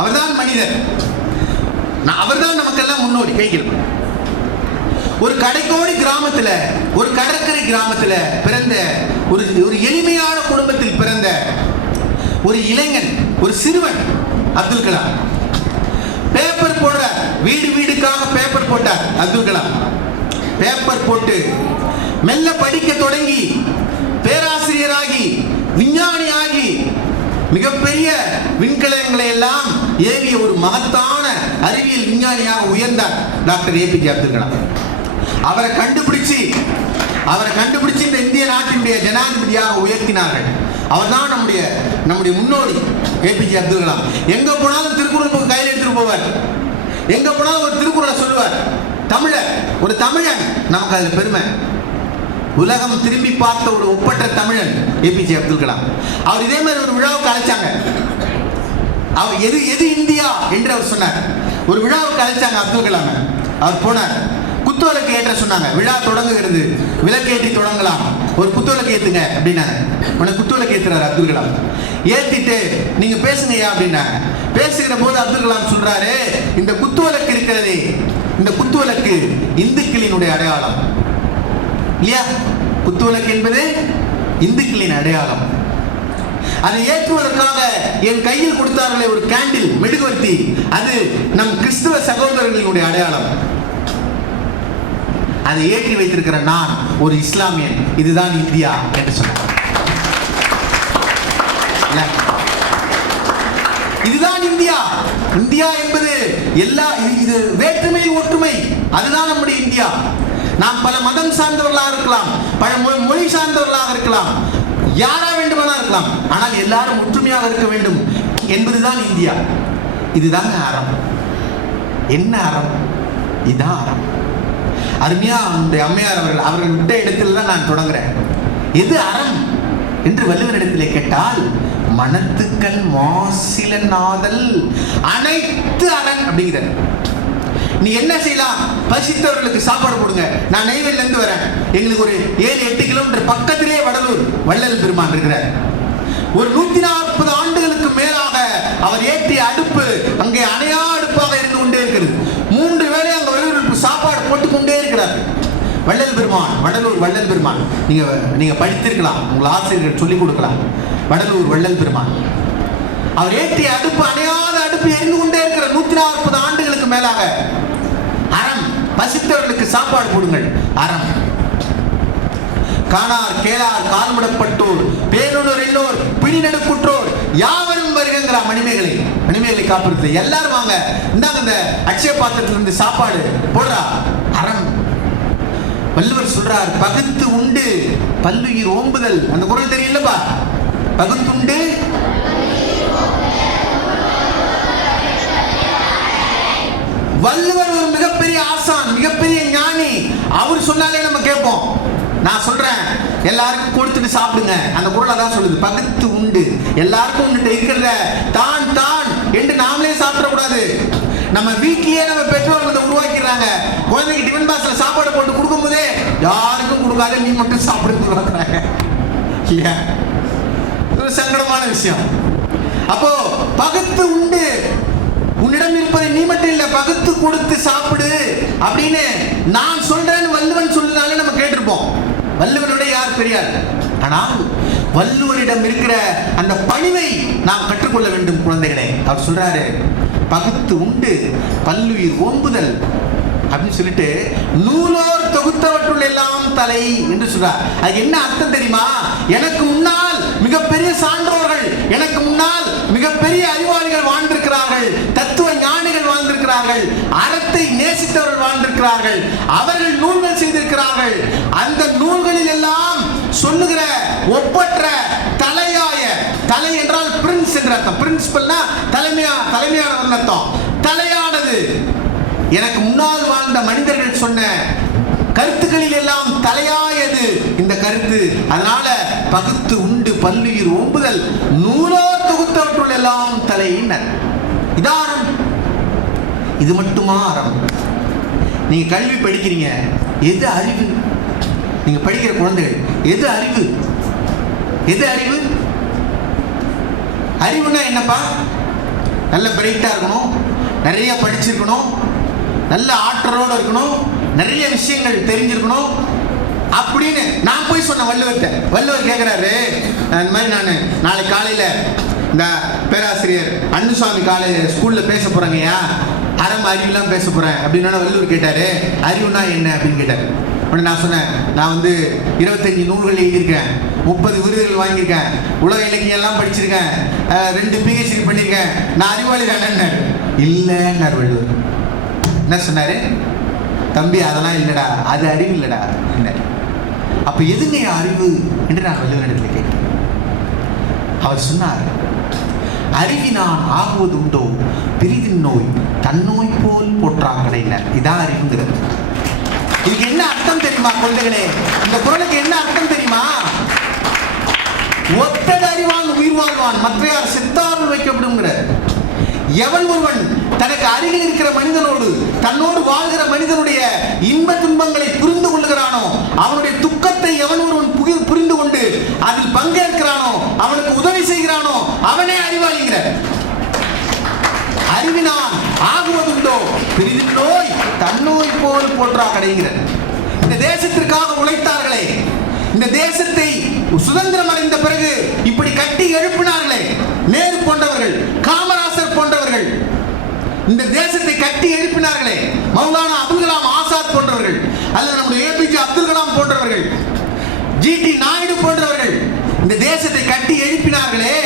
அவர்தான் மனிதர், அவர்தான் நமக்கெல்லாம் முன்னோடி. கைகள் ஒரு கடைக்கோடி கிராமத்துல, ஒரு கடற்கரை கிராமத்துல பிறந்த ஒரு எளிமையான குடும்பத்தில் பிறந்த ஒரு இளைஞன், ஒரு சிறுவன் அப்துல் கலாம். பேப்பர் போடுற, வீடு வீடுக்காக பேப்பர் போட்டார் அப்துல் கலாம். பேப்பர் போட்டு மெல்ல படிக்க தொடங்கி பேராசிரியராகி விஞ்ஞானியாகி மிகப்பெரிய விண்கலங்களை எல்லாம் ஏவிய ஒரு மகத்தான அறிவியல் விஞ்ஞானியாக உயர்ந்தார் டாக்டர் ஏபிஜே அப்துல் கலாம். அவரை கண்டுபிடிச்சு இந்த இந்திய நாட்டினுடைய ஜனாதிபதியாக உயர்த்தினார்கள். அவர் தான் நம்முடைய முன்னோடி ஏபிஜே அப்துல் கலாம். எங்க போனாலும் திருக்குறள் புக்கு கையில் எடுத்துட்டு போவார். எங்க போனாலும் ஒரு திருக்குறளை சொல்லுவார். ஒரு தமிழன், நமக்கு அதுல பெருமை. உலகம் திரும்பி பார்த்த ஒரு ஒப்பற்ற தமிழன் ஏபிஜே அப்துல் கலாம். அவர் இதே மாதிரி ஒரு விழாவுக்கு அழைச்சாங்க. அவர் எது இந்தியா என்று அவர் சொன்னார். ஒரு விழாவுக்கு அழைச்சாங்க அப்துல் கலாம். அவர் போனார். குத்துவிளக்கு ஏற்ற சொன்னாங்க. விழா தொடங்குகிறது, விளக்கேற்றி தொடங்கலாம், ஒரு குத்துவிளக்கு ஏத்துங்க அப்படின்னாங்க. உனக்கு குத்துவிளக்கு ஏத்துறாரு அப்துல் கலாம். ஏத்திட்டு நீங்க பேசுங்கய்யா அப்படின்னாங்க. பேசுகிற போது அப்துல் கலாம் சொல்றாரு, இந்த குத்துவிளக்கு இருக்கிறதே, இந்த குத்துவிளக்கு இந்துக்களினுடைய அடையாளம் இல்லையா? குத்துவிளக்கு என்பது இந்துக்களின் அடையாளம். அதை ஏற்றுவதற்காக என் கையில் கொடுத்தார்களே ஒரு கேண்டில், மெழுகுவர்த்தி, அது நம் கிறிஸ்துவ சகோதரர்களினுடைய அடையாளம். அதை ஏற்றி வைத்திருக்கிற நான் ஒரு இஸ்லாமியன், இதுதான் இந்தியா என்று சொன்னார். இதுதான் இந்தியா. இந்தியா என்பது இது வேற்றுமையில் ஒற்றுமை, அதுதான் நம்முடைய இந்தியா. நாம் பல மதம் சார்ந்தவர்களாக இருக்கலாம், பல மொழி சார்ந்தவர்களாக இருக்கலாம், யாரா வேண்டுமானா இருக்கலாம், ஆனால் எல்லாரும் ஒற்றுமையாக இருக்க வேண்டும் என்பதுதான் இந்தியா. இதுதான் அறம். என்ன அறம்? இதுதான் அறம். அருமையா அம்மையார் அவர்கள் விட்ட இடத்துல தான் நான் தொடங்குறேன். எது அறம் என்று வள்ளுவரிடத்திலே கேட்டால், மனத்துக்கள் மாசில நாதல் அனைத்து அரண் அப்படிங்கிறார். நீ என்ன செய்யலாம்? பசித்தவர்களுக்கு சாப்பாடு போடுங்க. நான் நெய்வேலியில இருந்து வரேன், எங்களுக்கு ஒரு 7-8 கிலோமீட்டர் பக்கத்திலே வடலூர் வள்ளல் பெருமான் இருக்கிறார். ஒரு 140 ஆண்டுகளுக்கு மேலாக அவர் ஏற்றிய அடுப்பு அங்கே அணையா அடுப்பாக இருந்து கொண்டே இருக்கிறது. 3 வேளை அங்க வள்ளலூருக்கு சாப்பாடு போட்டுக்கொண்டே இருக்கிறார் வள்ளல் பெருமான், வடலூர் வள்ளல் பெருமான். நீங்க படித்திருக்கலாம், உங்கள் ஆசிரியர்கள் சொல்லிக் கொடுக்கலாம். வடலூர் வள்ளல் பெருமான் அவர் ஏற்றிய அடுப்பு, அணையாத அடுப்பு எரிந்து கொண்டே இருக்கிற 140 ஆண்டுகளுக்கு மேலாக. அறம், பசித்தவர்களுக்கு சாப்பாடு போடுங்கள், அறம். காணார் கேளார் கால்முடப்பட்டோர் பேருடர் எல்லோர் பிடிநடுக்குற்றோர் யாவரும் வருகின்ற மணிமேகலை காப்பிடுறது. எல்லாரும் வாங்க, இந்தாங்க இந்த அட்சய பாத்திரத்திலிருந்து சாப்பாடு போடுறா, அறம். வள்ளுவர் சொல்றார், பகுத்து உண்டு பல்லுயிர் ஓம்புதல். அந்த குறள் தெரியலப்பா? பகுத்துண்டு வள்ளுவர் ஒரு மிகப்பெரிய ஆசான், மிகப்பெரிய ஞானி. அவர் சொன்னாலே நம்ம கேட்போம். நான் சொல்றேன், எல்லாருக்கும் கொடுத்துட்டு சாப்பிடுங்க. அந்த குறளை தான் சொல்லுது, பகுத்து உண்டு. எல்லாருக்கும் உன்கிட்ட இருக்கிறத தான் தான் என்று நாமளே சாப்பிடக்கூடாது. நம்ம வீட்லயே நம்ம பெற்றோர்கள் வந்து உருவாக்கிறாங்க. குழந்தைக்கு டிஃபன் பாக்ஸ்ல சாப்பாடு போட்டு கொடுக்கும் போதே யாருக்கும் கொடுக்காத, நீ மட்டும் சாப்பிட்டு உருவாக்குறாங்க இல்லையா? ஒரு சங்கடமான விஷயம். அப்போ பகுத்து உண்டு, உன்னிடம் இருப்பதை நீ மட்டும் இல்ல பகுத்து கொடுத்து சாப்பிடு அப்படின்னு நான் சொல்றேன்னு வள்ளுவன் சொல்லுனாலே நம்ம கேட்டிருப்போம். வள்ளுவனுடைய யார் பெரியார்? ஆனால் வள்ளுவரிடம் இருக்கிற அந்த பணிவை நாம் கற்றுக்கொள்ள வேண்டும் குழந்தைகளே. அவர் சொல்றாரு, பகுத்து உண்டு பல்லுயிர் ஓம்புதல் அப்படின்னு சொல்லிட்டு நூலோர் தொகுத்தவற்றுள் எல்லாம் தலை என்று சொல்றார். அது என்ன அர்த்தம் தெரியுமா? எனக்கு முன்னால் மிகப்பெரிய சான்றோர்கள், எனக்கு முன்னால் மிகப்பெரிய அறிவாளிகள் வாழ்ந்திருக்கிறார்கள், தத்துவ ஞானிகள் வாழ்ந்திருக்கிறார்கள், அறத்தை நேசித்தவர்கள் வாழ்ந்திருக்கிறார்கள், அவர்கள் நூல்கள் செய்திருக்கிறார்கள். அந்த நூல்களில் எல்லாம் சொல்லுகிற ஒப்பற்ற தலையாய, தலை என்றால் பிரின்ஸ் என்ற அர்த்தம், பிரின்சிபல்னா தலைமையானவர் அர்த்தம். தலையானது எனக்கு முன்னால் வாழ்ந்த மனிதர்கள் சொன்ன கருத்துக்களில் எல்லாம் தலையாயது இந்த கருத்து. அதனால பகுத்து உண்டு பல்லுயிர் ஓம்புதல் நூலோர் தொகுத்தவற்றுள் எல்லாம் தலையினர். இதாரம். இது மட்டுமா அறம்? நீங்க கல்வி படிக்கிறீங்க, எது அறிவு? நீங்க படிக்கிற குழந்தைகள் எது அறிவு? எது அறிவு? அறிவுனா என்னப்பா? நல்ல பிரைட்டா இருக்கணும், நிறைய படிச்சிருக்கணும், நல்ல ஆற்றலோடு இருக்கணும், நிறைய விஷயங்கள் தெரிஞ்சிருக்கணும் அப்படின்னு நான் போய் சொன்ன வள்ளுவர்கிட்ட. வள்ளுவர் கேட்கிறாரு, இந்த மாதிரி நான் நாளை காலையில இந்த பேராசிரியர் அன்னுசாமி ஸ்கூல்ல பேச போறாங்கய்யா, அறம் அறிவுலாம் பேச போறேன் அப்படின்னா வள்ளுவர் கேட்டாரு, அறிவுனா என்ன அப்படின்னு கேட்டாரு. நான் சொன்னேன், நான் வந்து 25 நூல்கள் எழுதியிருக்கேன், 30 விருதுகள் வாங்கியிருக்கேன், உலக இலக்கியம் எல்லாம் படிச்சிருக்கேன், 2 PhD பண்ணியிருக்கேன், நான் அறிவாளி தானே? இல்லைன்னார் வள்ளுவர். என்ன சொன்னாரு? தம்பி அதெல்லாம் இல்லடா, அது அறிவு இல்லடா. அப்ப எதுங்க அறிவு என்று நான் வள்ளுவரிடத்தில் கேட்டேன். அவர் சொன்னார், அறிவினான் ஆகுவது உண்டோ பிரிதின் நோய் தன்னோய் போல் போற்றாங்கடையினர். இதான் அறிவுங்கிறது. இதுக்கு என்ன அர்த்தம் தெரியுமா குழந்தைகளே? இந்த குறளுக்கு என்ன அர்த்தம் தெரியுமா? ஒத்தது அறிவான் உயிர் வாழ்வான், மற்றையார் செத்தார்கள் வைக்கப்படுங்கிற. எவன் ஒருவன் தனக்கு அருகில் இருக்கிற மனிதனோடு, தன்னோடு வாழ்கிற மனிதனுடைய இன்ப துன்பங்களை புரிந்து கொள்ளுகிறானோ, அவனுடைய துக்கத்தை எவன் ஒருவன் புரிந்து கொண்டு அதில் பங்கேற்கிறானோ, அவனுக்கு உதவி செய்கிறானோ, அவனே அறிவாளிங்கிற. அறிவினான் ஆகுவதுண்டோ பிரிதின் நோய் தன்னோய் போல் போற்றா கடைங்கிற. இந்த தேசத்திற்காக உழைத்தார்களே, இந்த தேசத்தை சுதந்திரம் அடைந்த பிறகு இப்படி கட்டி எழுப்பினார்களே, நேரு போன்றவர்கள், காமராசர் போன்றவர்கள் இந்த தேசத்தை கட்டி எழுப்பினார்களே, மௌலானா அபுல் கலாம் ஆசாத் போன்றவர்கள், அல்லது நம்முடைய APJ அப்துல் கலாம் போன்றவர்கள், GT நாயுடு போன்றவர்கள் இந்த தேசத்தை கட்டி எழுப்பினார்களே,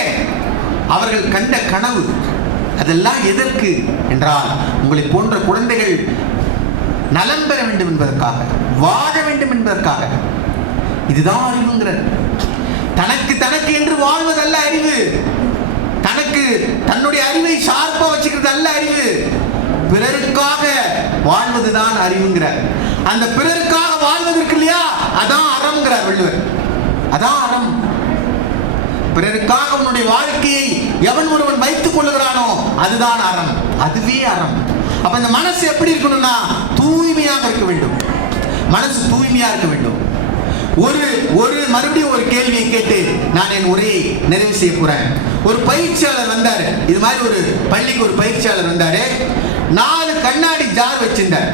அவர்கள் கண்ட கனவு அதெல்லாம் எதற்கு என்றால், உங்களை போன்ற குழந்தைகள் நலம் பெற வேண்டும் என்பதற்காக, வாழ வேண்டும் என்பதற்காக. இதுதான் அறிவுங்கிறது. தனக்கு என்று வாழ்வதல்ல அறிவு. தனக்கு தன்னுடைய அறிவை ஷார்ப்பா வச்சுக்கிறது அல்ல அறிவு. பிறருக்காக வாழ்வதுதான் அறிவுங்கிறார். அந்த பிறருக்காக வாழ்வதற்கு இல்லையா, அதான் அறம்ங்கிறார் வள்ளுவர். அதான் அறம். பிறருக்காக உன்னுடைய வாழ்க்கையை எவன் ஒருவன் வைத்துக் கொள்ளுகிறானோ அதுதான் அறம். அதுவே அறம். அப்ப இந்த மனசு எப்படி இருக்கணும்னா தூய்மையாக இருக்க வேண்டும். மனசு தூய்மையா இருக்க வேண்டும். மறுபடியும் ஒரு கேள்வியை கேட்டு நான் என் உரையை நிறைவு செய்ய போறேன். ஒரு பயிற்சியாளர் வந்தாரு, இது மாதிரி ஒரு பள்ளிக்கு ஒரு பயிற்சியாளர் வந்தாரு. 4 கண்ணாடி ஜார் வச்சிருந்தார்.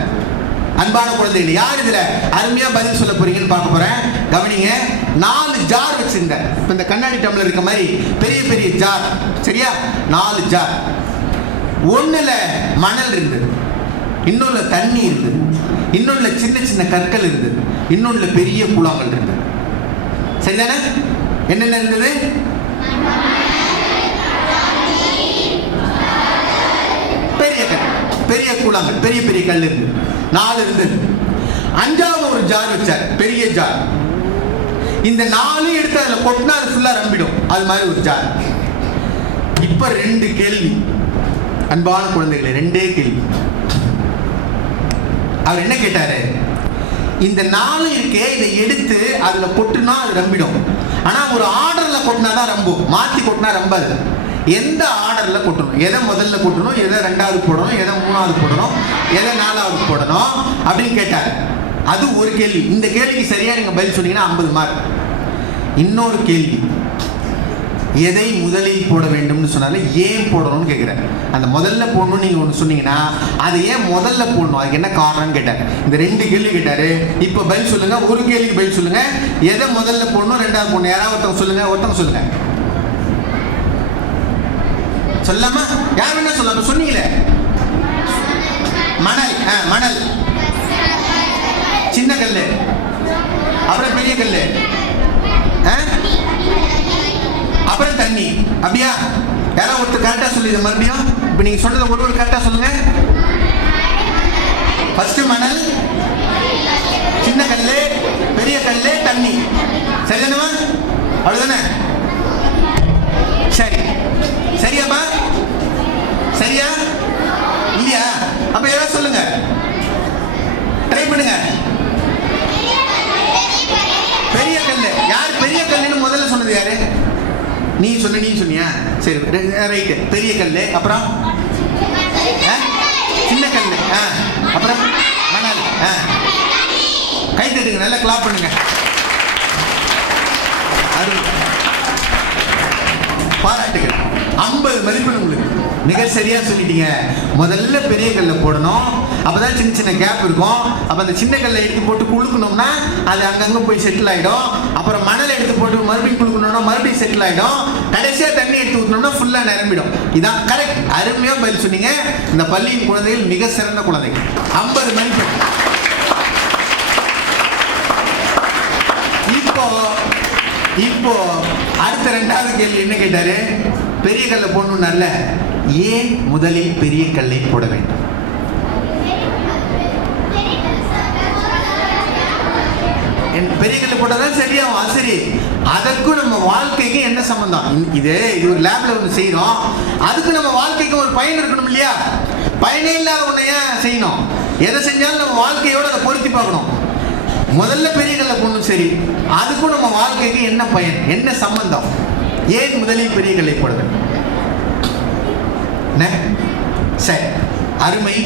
அன்பான குழந்தைகள், யார் இதுல அருமையா பதில் சொல்ல போறீங்கன்னு பார்க்க போறேன். கவனிங்க. 4 ஜார் வச்சிருந்தார். இப்ப இந்த கண்ணாடி டம்ளர் இருக்க மாதிரி பெரிய பெரிய ஜார், சரியா? 4 ஜார். ஒண்ணுல மணல் இருந்தது, இன்னொன்னு தண்ணி இருந்தது, இன்னொன்னு சின்ன சின்ன கற்கள் இருந்தது, இன்னொன்னு பெரிய கூழாங்கல் இருந்தது. சரிதானே? என்னென்ன இருந்தது? பெரிய கல், பெரிய கூழாங்கல், பெரிய பெரிய கல் இருந்தது. 4 இருந்தது. 5வது ஒரு ஜார் வச்சார், பெரிய ஜார். இந்த 4 எடுத்து அதுல கொட்டினா அது ஃபுல்லா ரம்பிடும். அது மாதிரி ஒரு ஜார். இப்ப 2 கேள்வி. அன்பான குழந்தைகளே, 2 கேள்வி. அவர் என்ன கேட்டாரு? இந்த 4 இருக்கே, இதை எடுத்து அதுல கொட்டுனா அது ரம்பிடும். ஆனா ஒரு ஆர்டர்ல கொட்டினா தான் ரம்பும், மாத்தி கொட்டினா ரம்பாது. எந்த ஆர்டர்ல கொட்டணும், எதை முதல்ல கொட்டணும், எதை 2வது போடணும், எதை 3வது போடணும், எதை 4வது போடணும் அப்படின்னு கேட்டார். அது ஒரு கேள்வி. இந்த கேள்விக்கு சரியா நீங்க பதில் சொன்னீங்கன்னா 50 மார்க். இன்னொரு கேள்வி, எதை முதலில் போட வேண்டும்னு சொன்னால ஏன் போடணும்னு கேட்குறேன். அந்த முதல்ல போடணும்னு நீங்கள் ஒன்று சொன்னீங்கன்னா அது ஏன் முதல்ல போடணும், அதுக்கு என்ன காரணம்னு கேட்டார். இந்த 2 கேள்வி கேட்டார். இப்போ பதில் சொல்லுங்க. ஒரு கேள்விக்கு பதில் சொல்லுங்க. எதை முதல்ல போடணும், 2வது போடணும். யாராவது ஒருத்தவங்க சொல்லுங்க. ஒருத்தவங்க சொல்லுங்க. சொல்லாமா? யார் என்ன சொல்ல சொன்னீங்களே? மணல். மணல், சின்ன கல், அப்புறம் பெரிய கல், அப்புறம் தண்ணி. அப்படியா? யாராவது ஒருத்தர் கரெக்டா சொல்லுங்க மறுபடியும். இப்ப நீங்க சொன்னதை ஒரு கரெக்டா சொல்லுங்க. ஃபர்ஸ்ட் மணல், சின்ன கல்லு, பெரிய கல்லு, தண்ணி. சரிதானமா? அவ்வளவுதானே? சரி. சரியாப்பா? சரியா இல்லையா? அப்ப யாராவது சொல்லுங்க, ட்ரை பண்ணுங்க. பெரிய கல்லு. யார் பெரிய கல்லுன்னு முதல்ல சொன்னது யாரு? நீ சொன்னியா? சரி, ரைட்டு. பெரிய கல்லு, அப்புறம் சின்ன கல்லு, அப்புறம் மணல். கை தட்டுங்க, நல்லா கிளாப் பண்ணுங்க. பாராட்டுகள். 50 மதிப்பெண் உங்களுக்கு. மிக சரியா சொல்லிட்டீங்க. முதல்ல பெரிய கல்லை போடணும், அப்பதான் சின்ன சின்ன கேப் இருக்கும். அப்ப அந்த சின்ன கல்லை எடுத்து போட்டு குளுக்கணும்னா அது அங்கங்க போய் செட்டில் ஆயிடும். அப்புறம் மணல் எடுத்து போட்டு மறுபடியும் குளுக்கணும்னா மறுபடியும் செட்டில் ஆயிடும். கடைசியா தண்ணி எடுத்து ஊற்றணும்னா ஃபுல்லா நிரம்பிடும். இதான் கரெக்ட். அருமையா பதில் சொன்னீங்க. இந்த பள்ளியின் குழந்தைகள் மிக சிறந்த குழந்தைகள். 50 மதிப்பெண். இப்போ அடுத்த 2வது கேள்வி என்ன கேட்டாரு? பெரிய கல்லை போடணும். நல்ல, ஏன் முதலில் பெரிய கல்லை போட வேண்டும்? பெரிய கல்லை போட்டதான் சரியாகும். அது சரி, அதற்கும் நம்ம வாழ்க்கைக்கு என்ன சம்பந்தம்? இது ஒரு லேப்ல ஒன்று செய்யறோம், அதுக்கு நம்ம வாழ்க்கைக்கு ஒரு பயன் இருக்கணும் இல்லையா? பயனே இல்லாத ஒன்றை ஏன் செய்யணும்? எதை செஞ்சாலும் நம்ம வாழ்க்கையோட அதை பொருத்தி பார்க்கணும். முதல்ல பெரிய கல்லை போடணும். சரி, அதுக்கும் நம்ம வாழ்க்கைக்கு என்ன பயன், என்ன சம்பந்தம்? ஏன் முதலில் பெரிய கல்லை போட வேண்டும்? சரி, அருமை.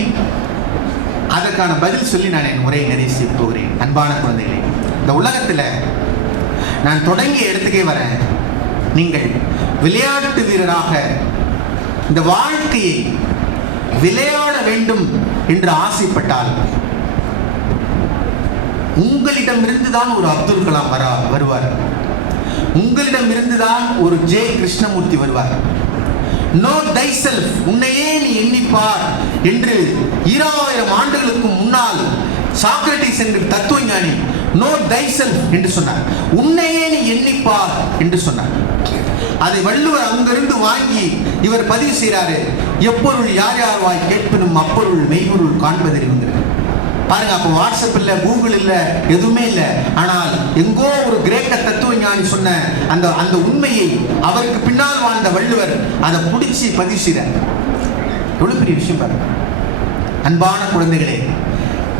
அதற்கான பதில் சொல்லி நான் என் உரையை நிறைவு போகிறேன். அன்பான குழந்தைகளே, இந்த உலகத்தில் நான் தொடங்கிய இடத்துக்கே வரேன். நீங்கள் விளையாட்டு வீரராக இந்த வாழ்க்கையை விளையாட வேண்டும் என்று ஆசைப்பட்டால் உங்களிடமிருந்து தான் ஒரு அப்துல் கலாம் வருவார். உங்களிடம் இருந்துதான் ஒரு ஜே கிருஷ்ணமூர்த்தி வருவார். நோ தைசெல்ஃப், உன்னையே நீ எண்ணிப்பார் என்று 2000 ஆண்டுகளுக்கு முன்னால் சாக்ரட்டிஸ் என்ற தத்துவஞானி நோ தைசெல்ஃப் என்று சொன்னார். உன்னையே நீ எண்ணிப்பார் என்று சொன்னார். அதை வள்ளுவர் அங்கிருந்து வாங்கி இவர் பதிவு செய்கிறாரு. எப்பொருள் யார் யார் வாய் கேட்பினும் அப்பொருள் மெய்பொருள் காண்பதறிவுங்கிறது. பாருங்க, அப்போ வாட்ஸ்அப் இல்லை, கூகுள் இல்லை, எதுவுமே இல்லை. ஆனால் எங்கோ ஒரு கிரேக்க தத்துவ ஞானி சொன்ன அந்த உண்மையை அவருக்கு பின்னால் வாழ்ந்த வள்ளுவர் அதை பிடிச்சி பதிவு செய்தார். எவ்வளவு பெரிய விஷயம் பாருங்க. அன்பான குழந்தைகளே,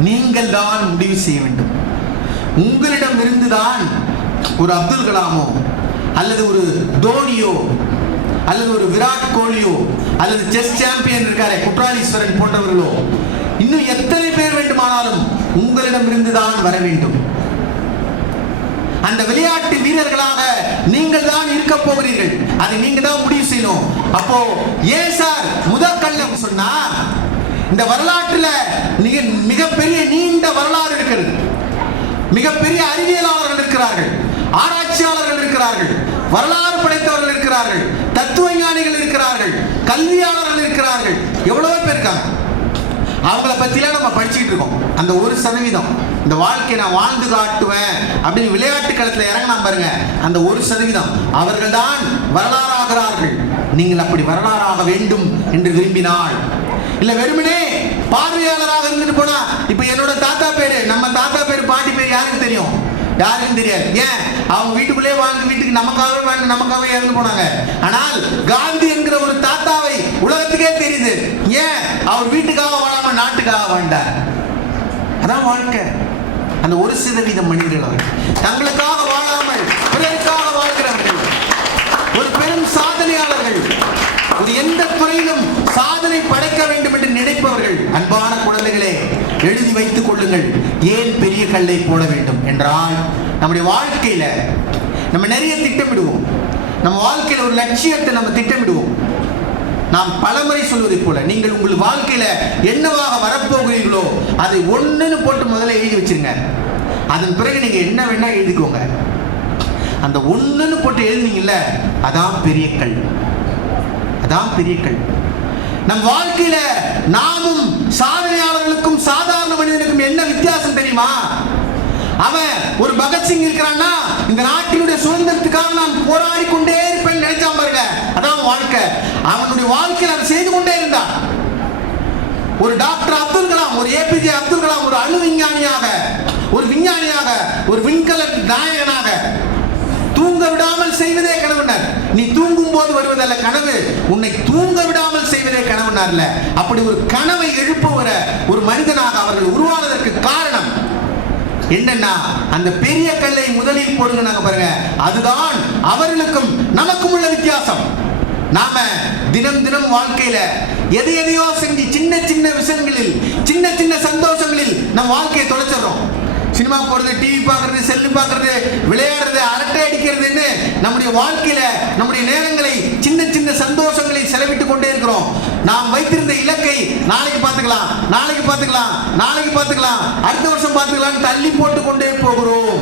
நீங்கள் தான் முடிவு செய்ய வேண்டும். உங்களிடம் இருந்துதான் ஒரு அப்துல் கலாமோ அல்லது ஒரு தோனியோ அல்லது ஒரு விராட் கோலியோ அல்லது செஸ் சாம்பியன் இருக்காரே குற்றாலீஸ்வரன் போன்றவர்களோ இன்னும் எத்தனை பேர் வேண்டுமானாலும் உங்களிடம் இருந்துதான் வர வேண்டும். அந்த விளையாட்டு வீரர்களாக நீங்கள் தான் இருக்க போகிறீர்கள். அதை நீங்க தான் முடிவு செய்யணும். அப்போ ஏன் சார் முதல் கல்லம் சொன்னா, இந்த வரலாற்றுல மிகப்பெரிய நீண்ட வரலாறு இருக்கிறது. மிகப்பெரிய அறிவியலாளர்கள் இருக்கிறார்கள், ஆராய்ச்சியாளர்கள் இருக்கிறார்கள், வரலாறு படைத்தவர்கள் இருக்கிறார்கள், தத்துவ ஞானிகள் இருக்கிறார்கள், கல்வியாளர்கள் இருக்கிறார்கள். எவ்வளவோ பேர் இருக்காங்க. அவங்கள பத்திலாம் நம்ம படிச்சுட்டு இருக்கோம். அந்த 1% இந்த வாழ்க்கையை நான் வாழ்ந்து காட்டுவேன் அப்படின்னு விளையாட்டு களத்தில் இறங்கினா பாருங்க, அந்த 1% அவர்கள் தான் வரலாறாகிறார்கள். நீங்கள் அப்படி வரலாறாக வேண்டும் என்று விரும்பினால், இல்ல வெறுமனே பார்வையாளராக இருந்துட்டு போனா, இப்ப என்னோட தாத்தா பேரு, நம்ம தாத்தா பேரு, பாட்டி பேரு யாருக்கு தெரியும்? யாருக்கும் தெரியாது. ஏன்? அவங்க வீட்டுக்குள்ளே வாழ்ந்து வீட்டுக்கு நமக்காகவே இறந்து போனாங்க. ஆனால் காந்தி என்கிற ஒரு தாத்தாவை உலகத்துக்கே தெரியுது. ஏன்? அவர் வீட்டுக்காக வாழாம நாட்டுக்காக வாழ்ந்தார். அதான் வாழ்க்கை. அந்த 1% மனிதர்கள் அவர்கள். தங்களுக்காக வாழாமல் பிறருக்காக வாழ்கிறவர்கள், ஒரு பெரும் சாதனையாளர்கள், ஒரு எந்த துறையிலும் சாதனை படைக்க வேண்டும் என்று நினைப்பவர்கள். அன்பான குழந்தைகளே, எழுதி வைத்துக் கொள்ளுங்கள். ஏன் பெரிய கல்லை போட வேண்டும் என்றால், நம்முடைய வாழ்க்கையில நம்ம நிறைய திட்டமிடுவோம். நம்ம வாழ்க்கையில ஒரு லட்சியத்தை நம்ம திட்டமிடுவோம். நாம் பலமுறை சொல்வதை போல, நீங்கள் உங்கள் வாழ்க்கையில என்னவாக வரப்போகிறீர்களோ அதை ஒண்ணுன்னு போட்டு முதல்ல எழுதி வச்சிருங்க. அதன் பிறகு நீங்க என்ன வேணா எழுதிக்கோங்க. அந்த ஒண்ணுன்னு போட்டு எழுதினீங்கல்ல, அதான் பெரிய கல். அதான் பெரிய கல். நம் வாழ்க்கையில நாமும் சாதனையாளர்களுக்கும் சாதாரண மனிதனுக்கும் என்ன வித்தியாசம் தெரியுமா? அவன் ஒரு பகத்சிங் இருக்கிறான்னா, இந்த நாட்டினுடைய சுதந்திரத்துக்காக நான் போராடி கொண்டே இருப்பேன் நினைச்சா பாருங்க, அதான் வாழ்க்கை. அவனுடைய வாழ்க்கையில் அதை செய்து கொண்டே இருந்தான். ஒரு டாக்டர் அப்துல் கலாம், ஒரு ஏபிஜே அப்துல் கலாம், ஒரு அணு விஞ்ஞானியாக, ஒரு விஞ்ஞானியாக, ஒரு விண்கல நாயகனாக தூங்க விடாமல் செய்வதே கனவுனார். நீ தூங்கும் போது வருவதல்ல கனவு, உன்னை தூங்க விடாமல் செய்வதே கனவுனார்ல. அப்படி ஒரு கனவை எழுப்புவர ஒரு மனிதனாக அவர்கள் உருவானதற்கு காரணம் என்னன்னா, அந்த பெரிய கல்லை முதலில் போடுங்க நாங்க பாருங்க. அதுதான் அவர்களுக்கும் நமக்கும் உள்ள வித்தியாசம். நாம தினம் தினம் வாழ்க்கையில எதையோ செஞ்சு சின்ன சின்ன விஷயங்களில், சின்ன சின்ன சந்தோஷங்களில் நம் வாழ்க்கையை தொலைச்சிடறோம். சினிமா போறது, டிவி பார்க்கறது, செல்லு பார்க்கறது, விளையாடுறது, அரட்டை அடிக்கிறதுன்னு நம்முடைய வாழ்க்கையில நம்முடைய நேரங்களை சின்ன சின்ன சந்தோஷங்களை செலவிட்டு கொண்டே இருக்கிறோம். நாம் வைத்திருந்த இலக்கை நாளைக்கு பார்த்துக்கலாம், நாளைக்கு பார்த்துக்கலாம், நாளைக்கு பார்த்துக்கலாம், அடுத்த வருஷம் பார்த்துக்கலாம் தள்ளி போட்டு கொண்டே போகிறோம்.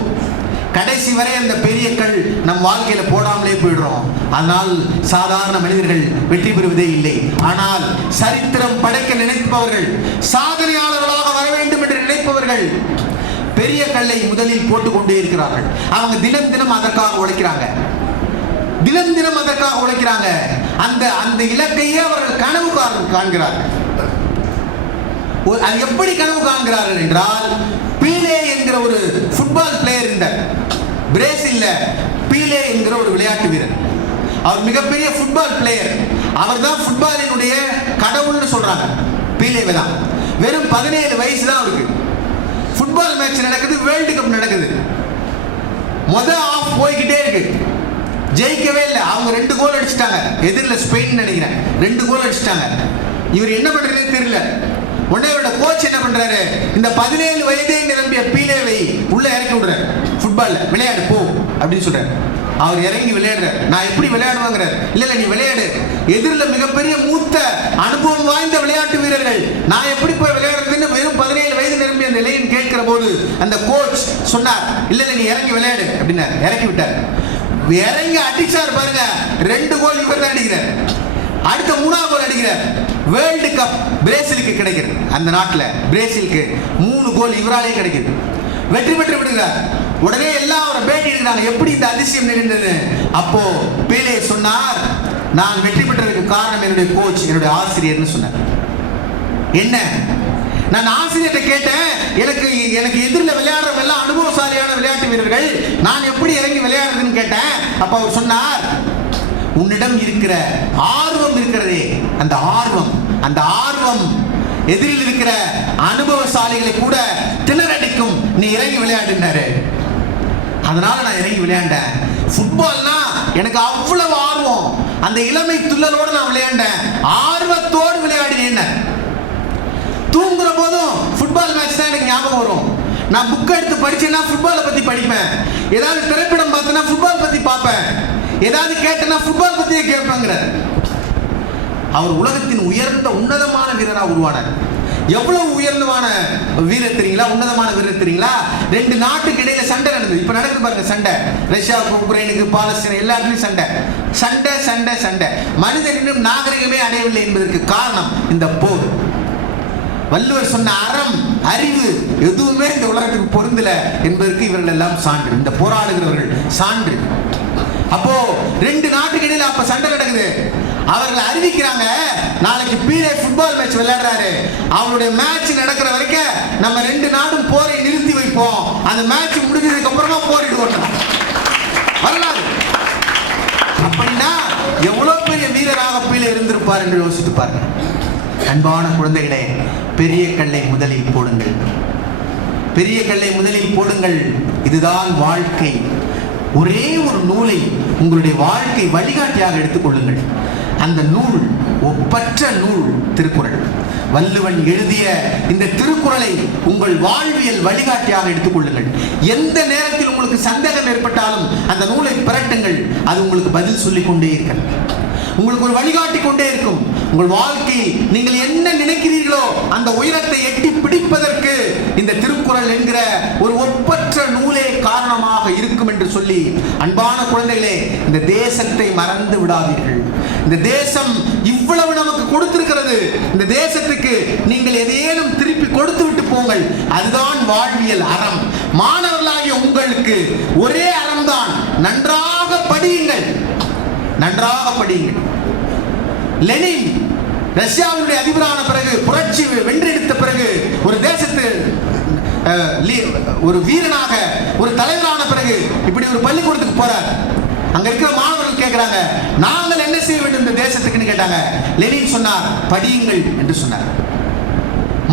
கடைசி வரை அந்த பெரிய கல் நம் வாழ்க்கையில போடாமலே போயிடுறோம். ஆனால் சாதாரண மனிதர்கள் வெற்றி பெறுவதே இல்லை. ஆனால் சரித்திரம் படைக்க நினைப்பவர்கள், சாதனையாளர்களாக வர வேண்டும் என்று நினைப்பவர்கள் பெரிய கல்லை முதலில் போட்டுக்கொண்டே இருக்கிறார்கள். அவங்க தினம் தினம் அதற்காக உழைக்கிறாங்க, தினம் தினம் அதற்காக உழைக்கிறாங்க. அந்த அந்த இலக்கையே அவர்கள் கனவு காண்கிறார்கள். அது எப்படி கனவு காண்கிறார்கள் என்றால், பீலே என்கிற ஒரு ஃபுட்பால் பிளேயர் இருந்தார் பிரேசில்ல. பீலே என்கிற ஒரு விளையாட்டு வீரர், அவர் மிகப்பெரிய ஃபுட்பால் பிளேயர். அவர் தான் ஃபுட்பாலினுடைய கடவுள்னு சொல்றாங்க. பீலேவை தான். வெறும் 17 வயசு தான் அவருக்கு. ஃபுட்பால் மேட்ச் நடக்குது, வேர்ல்டு கப் நடக்குது. ஆஃப் போய்கிட்டே இருக்கு, ஜெயிக்கவே இல்லை. அவங்க 2 கோல் அடிச்சிட்டாங்க. எதிரில் ஸ்பெயின் நினைக்கிறேன், 2 கோல் அடிச்சிட்டாங்க. இவர் என்ன பண்றதுன்னு தெரியல. உடனே இவரோட கோச் என்ன பண்றாரு, இந்த 17 வயதே நிரம்பிய பீலேவை உள்ள இறக்கி விடுறாரு. ஃபுட்பால்ல விளையாடு போ அப்படின்னு சொல்றாரு. அவர் இறங்கி விளையாடுறாரு. நான் எப்படி விளையாடுவாங்கிறார். இல்ல நீ விளையாடு, எதிரில் மிகப்பெரிய மூத்த அனுபவம் வாய்ந்த விளையாட்டு வீரர்கள், நான் எப்படி போய் விளையாடுறதுன்னு வெறும் 17 வயது நிரம்பிய அந்த இளைஞன் கேட்கிற போது அந்த கோச் சொன்னார், இல்ல நீ இறங்கி விளையாடு அப்படின்னாரு. இறக்கி விட்டார். இறங்கி அடிச்சார் பாருங்க, 2 கோல் இவர் தான் அடிக்கிறார். அடுத்த 3ஆவது கோல் அடிக்கிறார். வேர்ல்டு கப் பிரேசிலுக்கு கிடைக்கிறது. அந்த நாட்டில் பிரேசிலுக்கு 3 கோல் இவராலே கிடைக்குது. வெற்றி பெற்று விடுகிறார். உடனே எல்லாம் அவரை பேட்டி எடுக்கிறாங்க, எப்படி இந்த அதிசயம் நிகழ்ந்தது. அப்போ பீலே சொன்னார், நான் வெற்றி பெற்றதுக்கு காரணம் என்னுடைய கோச், என்னுடைய ஆசிரியர்னு சொன்னார். என்ன, நான் ஆசிரியர்கிட்ட கேட்டேன், எனக்கு எதிரில் விளையாடுறவங்க எல்லாம் அனுபவசாலியான விளையாட்டு வீரர்கள், நான் எப்படி இறங்கி விளையாடுறதுன்னு கேட்டேன். அப்ப அவர் சொன்னார், உன்னிடம் இருக்கிற ஆர்வம் இருக்கிறதே, அந்த ஆர்வம் எதிரில் இருக்கிற அனுபவசாலிகளை கூட திணறடிக்கும், நீ இறங்கி விளையாடுனாரு. அதனால நான் இறங்கி விளையாண்டேன். ஃபுட்பால்னா எனக்கு அவ்வளவு ஆர்வம், அந்த இளமை துள்ளலோடு நான் விளையாண்டேன், ஆர்வத்தோடு விளையாடினேன். தூங்குற போதும் ஃபுட்பால் மேட்ச் தான் எனக்கு ஞாபகம் வரும். நான் புக் எடுத்து படிச்சேன்னா ஃபுட்பாலை பத்தி படிப்பேன், ஏதாவது திரைப்படம் பார்த்தேன்னா ஃபுட்பால் பத்தி பார்ப்பேன், ஏதாவது கேட்டேன்னா ஃபுட்பால் பத்தியே கேட்பேங்கிறார். அவர் உலகத்தின் உயர்ந்த உன்னதமான வீரராக உருவானார். எவ்வளவு உயர்ந்தமான வீரர் தெரியுங்களா, உன்னதமான வீரர் தெரியுங்களா? 2 நாட்டுக்கு இடையில சண்டை நடந்தது. இப்ப நடக்குது பாருங்க சண்டை, ரஷ்யாவுக்கு, உக்ரைனுக்கு, பாலஸ்தீனம் எல்லாத்துலயும் சண்டை சண்டை சண்டை சண்டை. மனிதன் இன்னும் நாகரிகமே அடையவில்லை என்பதற்கு காரணம் இந்த போர். வள்ளுவர் சொன்ன அறம், அறிவு எதுவுமே இந்த உலகத்துக்கு பொருந்தல என்பதற்கு இவர்கள் எல்லாம் சான்று, இந்த போராடுகிறவர்கள் சான்று. அப்போ 2 நாட்டுக்கு இடையில அப்ப சண்டை நடக்குது. அவர்கள் அறிவிக்கிறாங்க, நாளைக்கு பீலே ஃபுட்பால் மேட்ச் விளையாடுறாரு, அவருடைய மேட்ச் நடக்கிற வரைக்கும் நம்ம 2 நாடும் போரை நிறுத்தி வைப்போம், அந்த மேட்ச் முடிஞ்சதுக்கு அப்புறமா போரிடுவோம். வரலாறு. அப்படின்னா எவ்வளவு பெரிய வீரராக பீலே இருந்திருப்பார் என்று யோசித்து பாருங்க. அன்பான குழந்தைகளே, பெரிய கல்லை முதலில் போடுங்கள். பெரிய கல்லை முதலில் போடுங்கள். இதுதான் வாழ்க்கை. ஒரே ஒரு நூலை உங்களுடைய வாழ்க்கை வழிகாட்டியாக எடுத்துக்கொள்ளுங்கள். அந்த நூல் ஒப்பற்ற நூல் திருக்குறள். வள்ளுவன் எழுதிய இந்த திருக்குறளை உங்கள் வாழ்வியல் வழிகாட்டியாக எடுத்துக்கொள்ளுங்கள். எந்த நேரத்தில் உங்களுக்கு சந்தேகம் ஏற்பட்டாலும் அந்த நூலை பிரட்டுங்கள். அது உங்களுக்கு பதில் சொல்லிக் கொண்டே இருக்கிறது. உங்களுக்கு ஒரு வழிகாட்டி கொண்டே இருக்கும். உங்கள் வாழ்க்கையில் நீங்கள் என்ன நினைக்கிறீர்களோ அந்த உயரத்தை எட்டி பிடிப்பதற்கு இந்த திருக்குறள் என்கிற ஒரு ஒப்பற்ற நூலே காரணமாக இருக்கும் என்று சொல்லி, அன்பான குழந்தைகளே, இந்த தேசத்தை மறந்து விடாதீர்கள். இந்த தேசம் இவ்வளவு நமக்கு கொடுத்திருக்கிறது. இந்த தேசத்துக்கு நீங்கள் எதையேனும் திருப்பி கொடுத்து விட்டு போங்கள். அதுதான் வாழ்வியல் அறம். மாணவர்களாகிய உங்களுக்கு ஒரே அறம்தான். நன்றாக படியுங்கள், நன்றாக படியுங்கள். லெனின் ரஷ்யாவினுடைய அதிபரான பிறகு, புரட்சி வென்றெடுத்த பிறகு, ஒரு தேசத்து ஒரு வீரனாக, ஒரு தலைவரான பிறகு இப்படி ஒரு பள்ளிக்கூடத்துக்கு போறார். அங்க இருக்கிற மாணவர்கள் கேட்கிறாங்க, நாங்கள் என்ன செய்ய வேண்டும் இந்த தேசத்துக்குன்னு கேட்டாங்க. லெனின் சொன்னார், படியுங்கள் என்று சொன்னார்.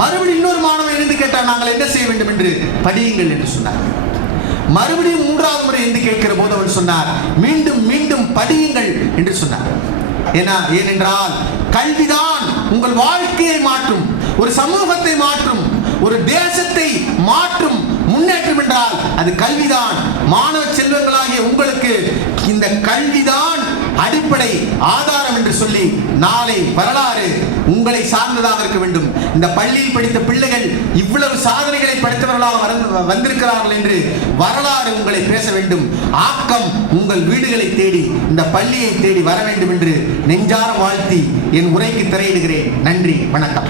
மறுபடியும் இன்னொரு மாணவன் எழுந்து கேட்டார், நாங்கள் என்ன செய்ய வேண்டும் என்று. படியுங்கள் என்று சொன்னார். மறுபடியும் மூன்றாவது முறை என்று கேட்கிற போது அவர் சொன்னார், மீண்டும் மீண்டும் படியுங்கள் என்று சொன்னார். ஏனென்றால் கல்விதான் உங்கள் வாழ்க்கையை மாற்றும், ஒரு சமூகத்தை மாற்றும், ஒரு தேசத்தை மாற்றும் முன்னேற்றம் என்றால் அது கல்விதான். மாணவ செல்வங்களாகிய உங்களுக்கு இந்த கல்விதான் அடிப்படை ஆதாரம் என்று சொல்லி, நாளை வரலாறு உங்களை சார்ந்ததாக இருக்க வேண்டும். இந்த பள்ளியில் படித்த பிள்ளைகள் இவ்வளவு சாதனைகளை படித்தவர்களாக வந்திருக்கிறார்கள் என்று வரலாறு உங்களை பேச வேண்டும். ஆக்கம் உங்கள் வீடுகளை தேடி, இந்த பள்ளியை தேடி வர வேண்டும் என்று நெஞ்சார வாழ்த்தி என் உரைக்கு திரையிடுகிறேன். நன்றி, வணக்கம்.